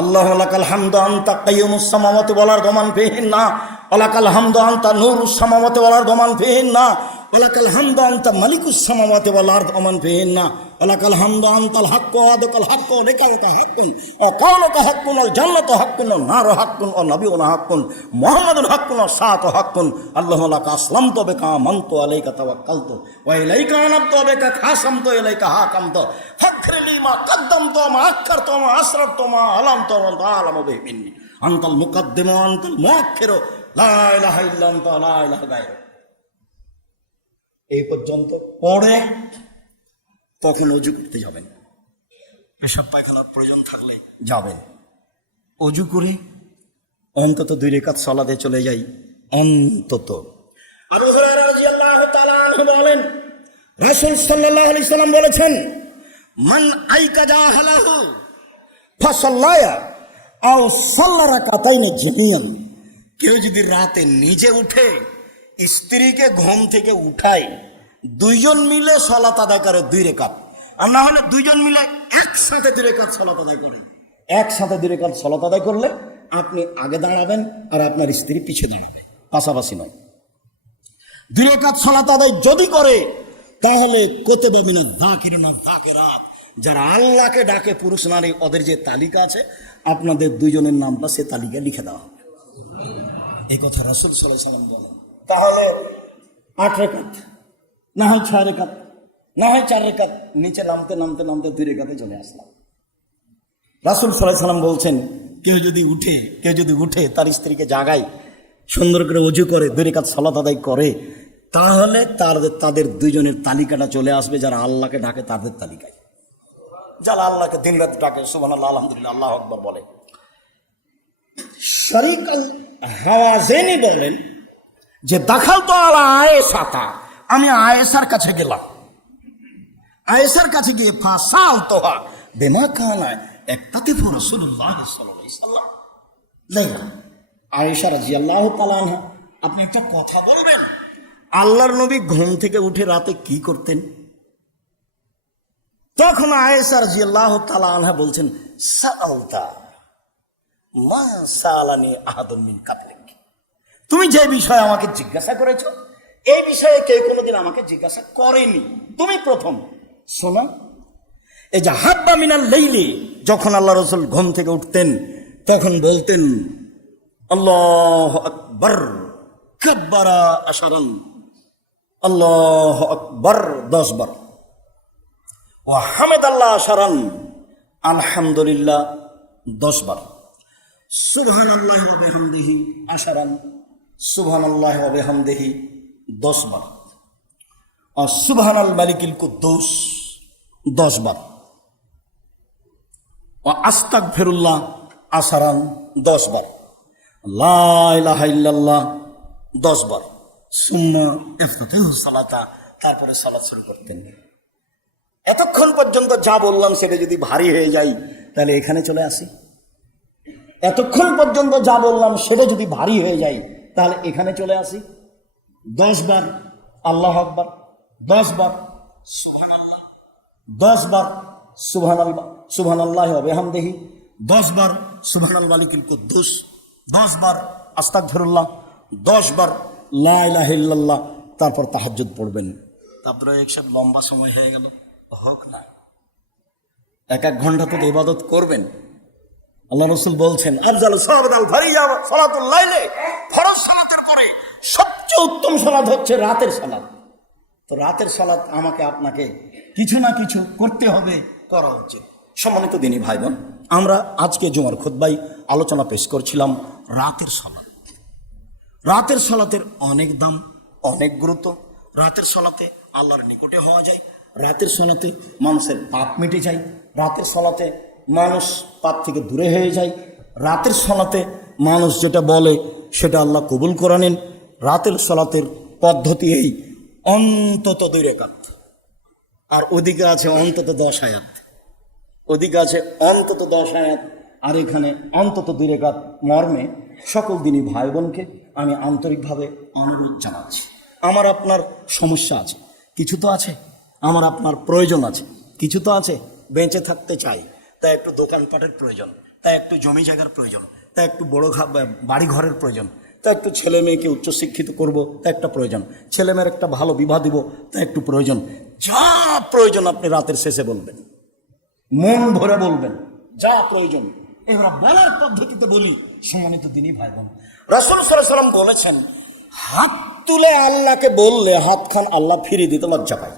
আল্লাহু লাকাল হামদু আনতা কাইয়ুমুস সামাওয়াতি ওয়াল আরদি ওয়া মান ফিহিন্না, ওয়া লাকাল হামদু আনতা নূরুস সামাওয়াতি ওয়াল আরদি ওয়া মান ফিহিন্না, ওয়া লাকাল হামদু আনতা মালিকুস সামাওয়াতি ওয়াল আরদি ওয়া মান ফিহিন্না, ওয়া লাকাল হামদু আনতাল হাক্কু ওয়া আদকাল হাক্কু ওয়া লিকাউকা হাক্কুন ওয়া কাউলুকা হাক্কুন ওয়াল জান্নাতু হাক্কুন ওয়ান নারু হাক্কুন ওয়া নাবিয়ুনা হাক্কুন মুহাম্মাদুন হাক্কুন ওয়া সাআতু হাক্কুন। আল্লাহু লাকা আসলামতু বিকা আমানতু আলাইকা তাওয়াক্কালতু ওয়া ইলাইকা আনাবতু বিকা খাসামতু ইলাইকা হাকামতু ফাগফিরলি মা কদ্দামতু ওয়া মা আখারতু ওয়া মা আসরারতু ওয়া মা আলামতু ওয়া আনতা আ'লামু বিহি মিন্নি আনতাল মুকাদ্দিমু ওয়া আনতাল মুআখিরু লা ইলাহা ইল্লা আনতা লা ইলাহা গায়রুক। এই পর্যন্ত পড়ে তখন অজু করতে যাবেন, পেশাব পায়খানার প্রয়োজন থাকলে যাবেন, অজু করে অন্তত 2 রাকাত সালাতে চলে যাই অন্তত। আনহু বলেন, রাসূল সাল্লাল্লাহু আলাইহি সাল্লাম বলেছেন, মান আইকাজা আহলাহু ফাসাল্লায়া আও সাল্লা রাকাতাইন জামিয়ান। কেউ যদি রাতে নিজে উঠে স্ত্রীকে ঘুম থেকে উঠায়, দুইজন মিলে সালাত আদায় করে 2 রাকাত, আর না হলে দুইজন মিলে একসাথে 2 রাকাত সালাত আদায় করে। একসাথে 2 রাকাত সালাত আদায় করলে আপনি আগে দাঁড়াবেন আর আপনার স্ত্রী পিছে দাঁড়াবে, পাশাপাশি নয়। 2 রাকাত সালাত আদায় যদি করে তাহলে কুতিবা মিনাজ যাকিরিনা যাকিরাত, যারা আল্লাহকে ডাকে পুরুষ নারী, ওদের যে তালিকা আছে আপনাদের দুইজনের নামটা সে তালিকায় লিখে দেওয়া হবে। এই কথা রাসূল সাল্লাল্লাহু আলাইহি ওয়াসাল্লাম বলেন। তাহলে 8 রাকাত, না হয় 6 রাকাত, না হয় 4 রাকাত, নিচে নামতে নামতে নামতে 2 রাকাতে চলে আসলাম। রাসূল সাল্লাল্লাহু আলাইহি ওয়াসাল্লাম বলছেন, কেউ যদি উঠে তার স্ত্রীকে জাগায়, সুন্দর করে ওযু করে 2 রাকাত সালাত আদায় করে, তাহলে তাদের দুইজনের তালিকাটা চলে আসবে যারা আল্লাহকে ডাকে তাদের তালিকায়। যারা আল্লাহকে দিন রাত ডাকে, সুবহানাল্লাহ, আলহামদুলিল্লাহ, আল্লাহু আকবার বলে। শরীক আল হাওয়াজিনি বলেন যে দাখালতু আলা আয়েশাতা, আমি আয়েশার কাছে গেলাম। আয়েশার কাছে গিয়ে ফাসালতুহা বিমা কানা ইক্তাতিফু রাসূলুল্লাহ সাল্লাল্লাহু আলাইহি ওয়াসাল্লাম লাইলা। আয়েশা রাদিয়াল্লাহু তাআলা আনহা, আপনি একটা কথা বলবেন, আল্লাহর নবী ঘুম থেকে উঠে রাতে কি করতেন? তখন আয়েশা রাদিয়াল্লাহু তাআলা আনহা বলছেন, সাআলতা মা সালানি আহাদুম মিন কাবলিক, তুমি যে বিষয়ে আমাকে জিজ্ঞাসা করেছো এই বিষয়ে কেউ কোনোদিন আমাকে জিজ্ঞাসা করেনি, তুমি প্রথম। শোনো, এই যে হাব্বা মিনাল লাইলি, যখন আল্লাহ রাসূল ঘুম থেকে উঠতেন তখন বলতেন আল্লাহু আকবার কাব্বারা আশারান, আল্লাহু আকবার 10 বার, ওয়া হামাদাল্লাহ আশারান, আলহামদুলিল্লাহ 10 বার, সুবহানাল্লাহি ওয়া বিহামদিহি আশারান, সুবহানাল্লাহি ওয়া বিহামদিহি 10 বার, আর সুবহানাল মালিকিল কুদ্দুস 10 বার, ও আস্তাগফিরুল্লাহ আশারান 10 বার, লা ইলাহা ইল্লাল্লাহ 10 বার, সুম্মা ইফতাতিহু সালাতা, তারপরে সালাত শুরু করতেন। এতক্ষণ পর্যন্ত যা বললাম সেটা যদি ভারী হয়ে যায় তাহলে এখানে চলে আসি। এতক্ষণ পর্যন্ত যা বললাম সেটা যদি ভারী হয়ে যায় তাহলে এখানে চলে আসি। 10 বার আল্লাহু আকবার, 10 বার সুবহানাল্লাহ, 10 বার সুবহানাল্লাহি ওয়া বিহামদিহি, 10 বার সুবহানাল মালিকুল কুদ্দুস, 10 বার আস্তাগফিরুল্লাহ, 10 বার লা ইলাহা ইল্লাল্লাহ, তারপর তাহাজ্জুদ পড়বেন। তারপরে একসাথে লম্বা সময় হয়ে গেল, হক না, 1 ঘন্টা তো ইবাদত করবেন। আল্লাহ রাসূল বলছেন আফজালু সালাতাল ফারিয়া সালাতুল লাইলে, ফরজ সালাতের পরে সবচেয়ে উত্তম সালাত হচ্ছে রাতের সালাত। তো রাতের সালাত আমাকে আপনাকে কিছু না কিছু করতে হবে, করা উচিত। সম্মানিত দিনী ভাই বোন, আমরা আজকে জুমার খুতবায় আলোচনা পেশ করছিলাম রাতের সালাত। রাতের সালাতের অনেক দাম, অনেক গুরুত্ব। রাতের সালাতে আল্লাহর নিকটে হওয়া যায়, রাতের সালাতে মানুষের পাপ মিটে যায়, রাতের সালাতে মানুষ পাপ থেকে দূরে হয়ে যায়, রাতের সালাতে মানুষ যেটা বলে সেটা আল্লাহ কবুল করে নেন। রাতের সালাতের পদ্ধতি এই, অন্তত 2 রাকাত, আর ওদিকে আছে অন্তত 10 আয়াত, ওদিকে আছে অন্তত 10 আয়াত, আর এখানে অন্তত 2 রাকাত মর্মে সকল দিনী ভাই বোনকে আমি আন্তরিকভাবে অনুরোধ জানাচ্ছি। আমার আপনার সমস্যা আছে, কিছু তো আছে, আমার আপনার প্রয়োজন আছে, কিছু তো আছে, বেঁচে থাকতে চাই, তাই একটু দোকানপাটের প্রয়োজন, তাই একটু জমি জায়গার প্রয়োজন, তাই একটু বড় বাড়ি ঘরের প্রয়োজন, তাই একটু ছেলে মেয়েকে উচ্চশিক্ষিত করব, তা একটা প্রয়োজন, ছেলে মেয়ের একটা ভালো বিবাহ দিব, তা একটু প্রয়োজন। যা প্রয়োজন আপনি রাতের শেষে বলবেন, মন ভরে বলবেন, যা প্রয়োজন। এবার বলার পদ্ধতিতে বলি, সম্মানিত দিনী ভাই বোন, রাসূল সাল্লাল্লাহু আলাইহি ওয়াসাল্লাম বলেছেন, হাত তুলে আল্লাহকে বললে হাতখান আল্লাহ ফিরিয়ে দিতে লজ্জা পায়।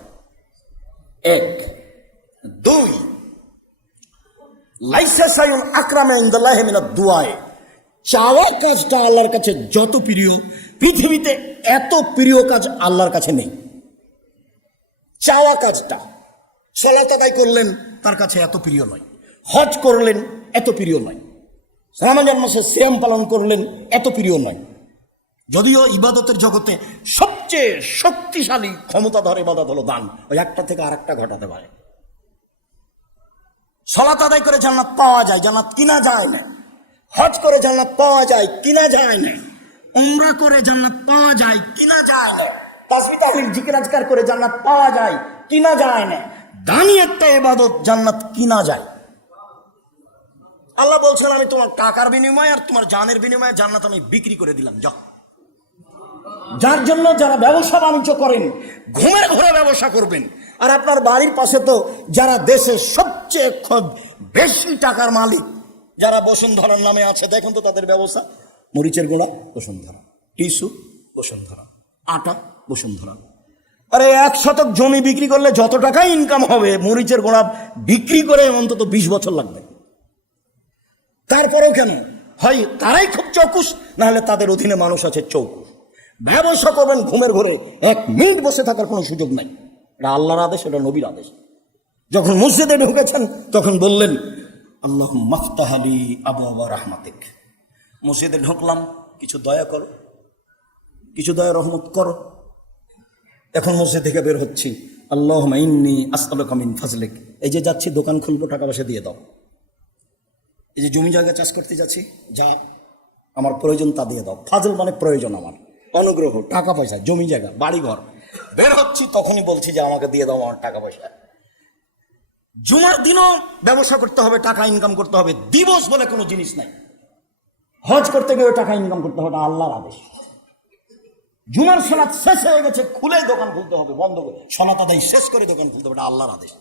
1, 2, লাইসা শাইউন আকরামা ইনদাল্লাহি মিনাদ দুআ, চাওয়া কাজটা আল্লাহর কাছে যত প্রিয়, পৃথিবীতে এত প্রিয় কাজ আল্লাহর কাছে নেই। চাওয়া কাজটা, সালাত আদায় করলেন তার কাছে এত প্রিয় নয়, হজ করলেন এত প্রিয় নয়, রমজান মাসে সিয়াম পালন করলেন এত প্রিয় নয়, যদিও ইবাদতের জগতে সবচেয়ে শক্তিশালী ক্ষমতাধর ইবাদত হলো দান, ওই একটা থেকে আরেকটা ঘটাতে পারে। সালাত আদায় করে জান্নাত পাওয়া যায়, জান্নাত কিনা যায় না। হজ করে জান্নাত পাওয়া যায়, কিনা যায় না। উমরা করে জান্নাত পাওয়া যায়, কিনা যায় না। তাসবিহ তাহলিল জিকির আজকার করে জান্নাত পাওয়া যায়, কিনা যায় না। দানি একটা ইবাদত, জান্নাত কিনা যায়। আল্লাহ বলছেন আমি তোমার টাকার বিনিময়ে আর তোমার জানের বিনিময়ে জান্নাত আমি বিক্রি করে দিলাম, যাও। যার জন্য যারা ব্যবসা বাণিজ্য করেন, ঘুমের ঘরে ব্যবসা করবেন। আর আপনার বাড়ির পাশে তো যারা দেশের সবচেয়ে বেশি টাকার মালিক, যারা বসুন্ধরার নামে আছে, দেখুন তো তাদের ব্যবসা। মরিচের গুঁড়া বসুন্ধরা, টিস্যু বসুন্ধরা, আটা বসুন্ধরা। আরে 1 শতক জমি বিক্রি করলে যত টাকা ইনকাম হবে, মরিচের গুঁড়া বিক্রি করে অন্তত 20 বছর লাগবে। তারপরেও কেন হয়, তারাই খুব চৌকুশ, নাহলে তাদের অধীনে মানুষ আছে চৌকুশ। ব্যবসা করবেন ঘুমের ঘরে, 1 মিনিট বসে থাকার কোনো সুযোগ নাই। এটা আল্লাহর আদেশ, এটা নবীর আদেশ। যখন মসজিদে ঢুকেছেন তখন বললেন আল্লাহুম্মা মাফতাহ লি আবওয়াবা রাহমাতিক। মসজিদে ঢুকলাম, কিছু দয়া করো, কিছু দয়া রহমত করো। এখন মসজিদ থেকে বের হচ্ছি, আল্লাহুম্মা ইন্নী আসআলুকা মিন ফাজলিক। এই যে যাচ্ছি দোকান খুলবো, টাকা পয়সা দিয়ে দাও। এই যে জমি জায়গা চাষ করতে যাচ্ছি, যা আমার প্রয়োজন তা দিয়ে দাও। ফাজল মানে প্রয়োজন, আমার অনুগ্রহ, টাকা পয়সা, জমি জায়গা, বাড়ি ঘর। বের হচ্ছি তখনই বলছি যে আমাকে দিয়ে দাও আমার টাকা পয়সা। জুমার দিনও ব্যবসা করতে হবে, টাকা ইনকাম করতে হবে। দিবস বলে কোনো জিনিস নাই। হজ করতে গিয়ে টাকা ইনকাম করতে হবে, আল্লাহর আদেশ। জুমার সালাত শেষ হয়ে গেছে, খুলে দোকান খুলতে হবে, বন্ধ করে সালাত আদায় শেষ করে দোকান খুলতে হবে, আল্লাহর আদেশ।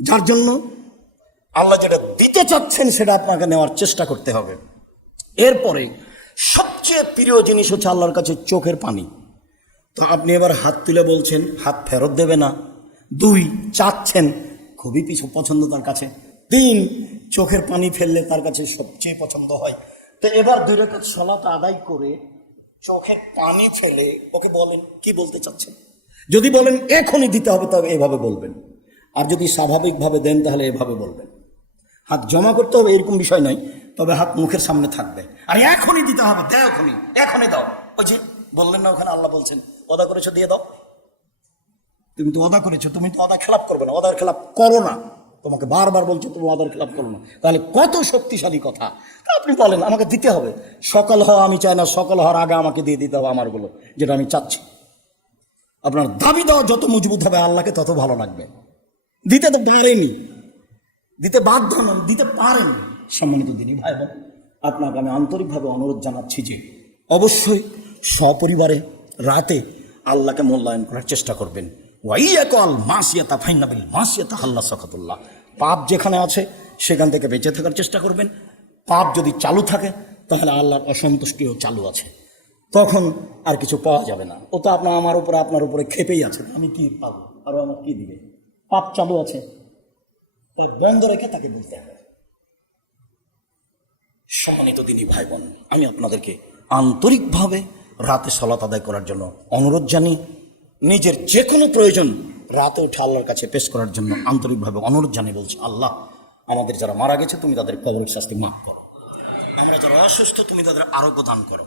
যার জন্য আল্লাহ যেটা দিতে চাচ্ছেন সেটা আপনাকে নেওয়ার চেষ্টা করতে হবে। এরপরে সবচেয়ে প্রিয় জিনিস হচ্ছে আল্লাহর কাছে চোখের পানি। তো আপনি এবার হাত তুলে বলছেন হাত ফেরত দেবে না। 2 চাচ্ছেন, খুবই পছন্দ তার কাছে। 3 চোখের পানি ফেললে তার কাছে সবচেয়ে পছন্দ হয়। তো এবার 2 রাকাত সালাত আদায় করে চোখের পানি ফেলে ওকে বলেন কি বলতে চাচ্ছেন। যদি বলেন এখনই দিতে হবে, তবে এভাবে বলবেন। আর যদি স্বাভাবিকভাবে দেন তাহলে এভাবে বলবেন। হাত জমা করতে হবে এরকম বিষয় নয়, তবে হাত মুখের সামনে থাকবে। আর এখনই দিতে হবে, দেও এখনই, এখনই দাও। ওই যে বললেন না, ওখানে আল্লাহ বলছেন ওয়াদা করেছো দিয়ে দাও। তুমি তো ওয়াদা করেছো, তুমি তো ওয়াদা খেলাপ করবে না, ওয়াদার খেলাপ করো না। তোমাকে বারবার বলছো তুমি ওয়াদার খেলাপ করো না। তাহলে কত শক্তিশালী কথা। আপনি বলেন আমাকে দিতে হবে, সকাল হওয়া আমি চাই না, সকাল হওয়ার আগে আমাকে দিয়ে দিতে হবে আমারগুলো, যেটা আমি চাচ্ছি। আপনার দাবি দেওয়া যত মজবুত হবে আল্লাহকে তত ভালো লাগবে। দিতে তো পারেনি, দিতে বাধ্য নন, দিতে পারেন। সম্মানিত দিনী ভাই বোন, আপনাকে আমি আন্তরিকভাবে অনুরোধ জানাচ্ছি যে অবশ্যই সপরিবারে রাতে আল্লাহকে মূল্যায়ন করার চেষ্টা করবেন। ওয়াইয়াকাল মাসিয়াতা ফাইনাবিল মাসিয়াতা আল্লাহ সাখাতুল্লাহ। পাপ যেখানে আছে সেখান থেকে বেঁচে থাকার চেষ্টা করবেন। পাপ যদি চালু থাকে তাহলে আল্লাহর অসন্তুষ্টিও চালু আছে, তখন আর কিছু পাওয়া যাবে না। ও তো আমার উপরে আপনার উপরে ক্ষেপেই আছে, আমি কি পাবো, আরো আমার কি দিবে। পাপ চালু আছে, তো বন্ধ রেখে তাকে বলতে হবে। সম্মানিত দিনী ভাই বোন, আমি আপনাদেরকে আন্তরিকভাবে রাতে সালাত আদায় করার জন্য অনুরোধ জানিয়ে নিজের যে কোনো প্রয়োজন রাতে উঠে আল্লাহর কাছে পেশ করার জন্য আন্তরিকভাবে অনুরোধ জানিয়ে বলছি, আল্লাহ আমাদের যারা মারা গেছে তুমি তাদের কবরের শাস্তি মাফ করো। আমরা যারা অসুস্থ তুমি তাদের আরোগ্য দান করো।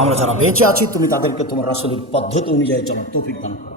আমরা যারা বেঁচে আছি তুমি তাদেরকে তোমার রাসূলের পদ্ধতি অনুযায়ী চলার তৌফিক দান করো।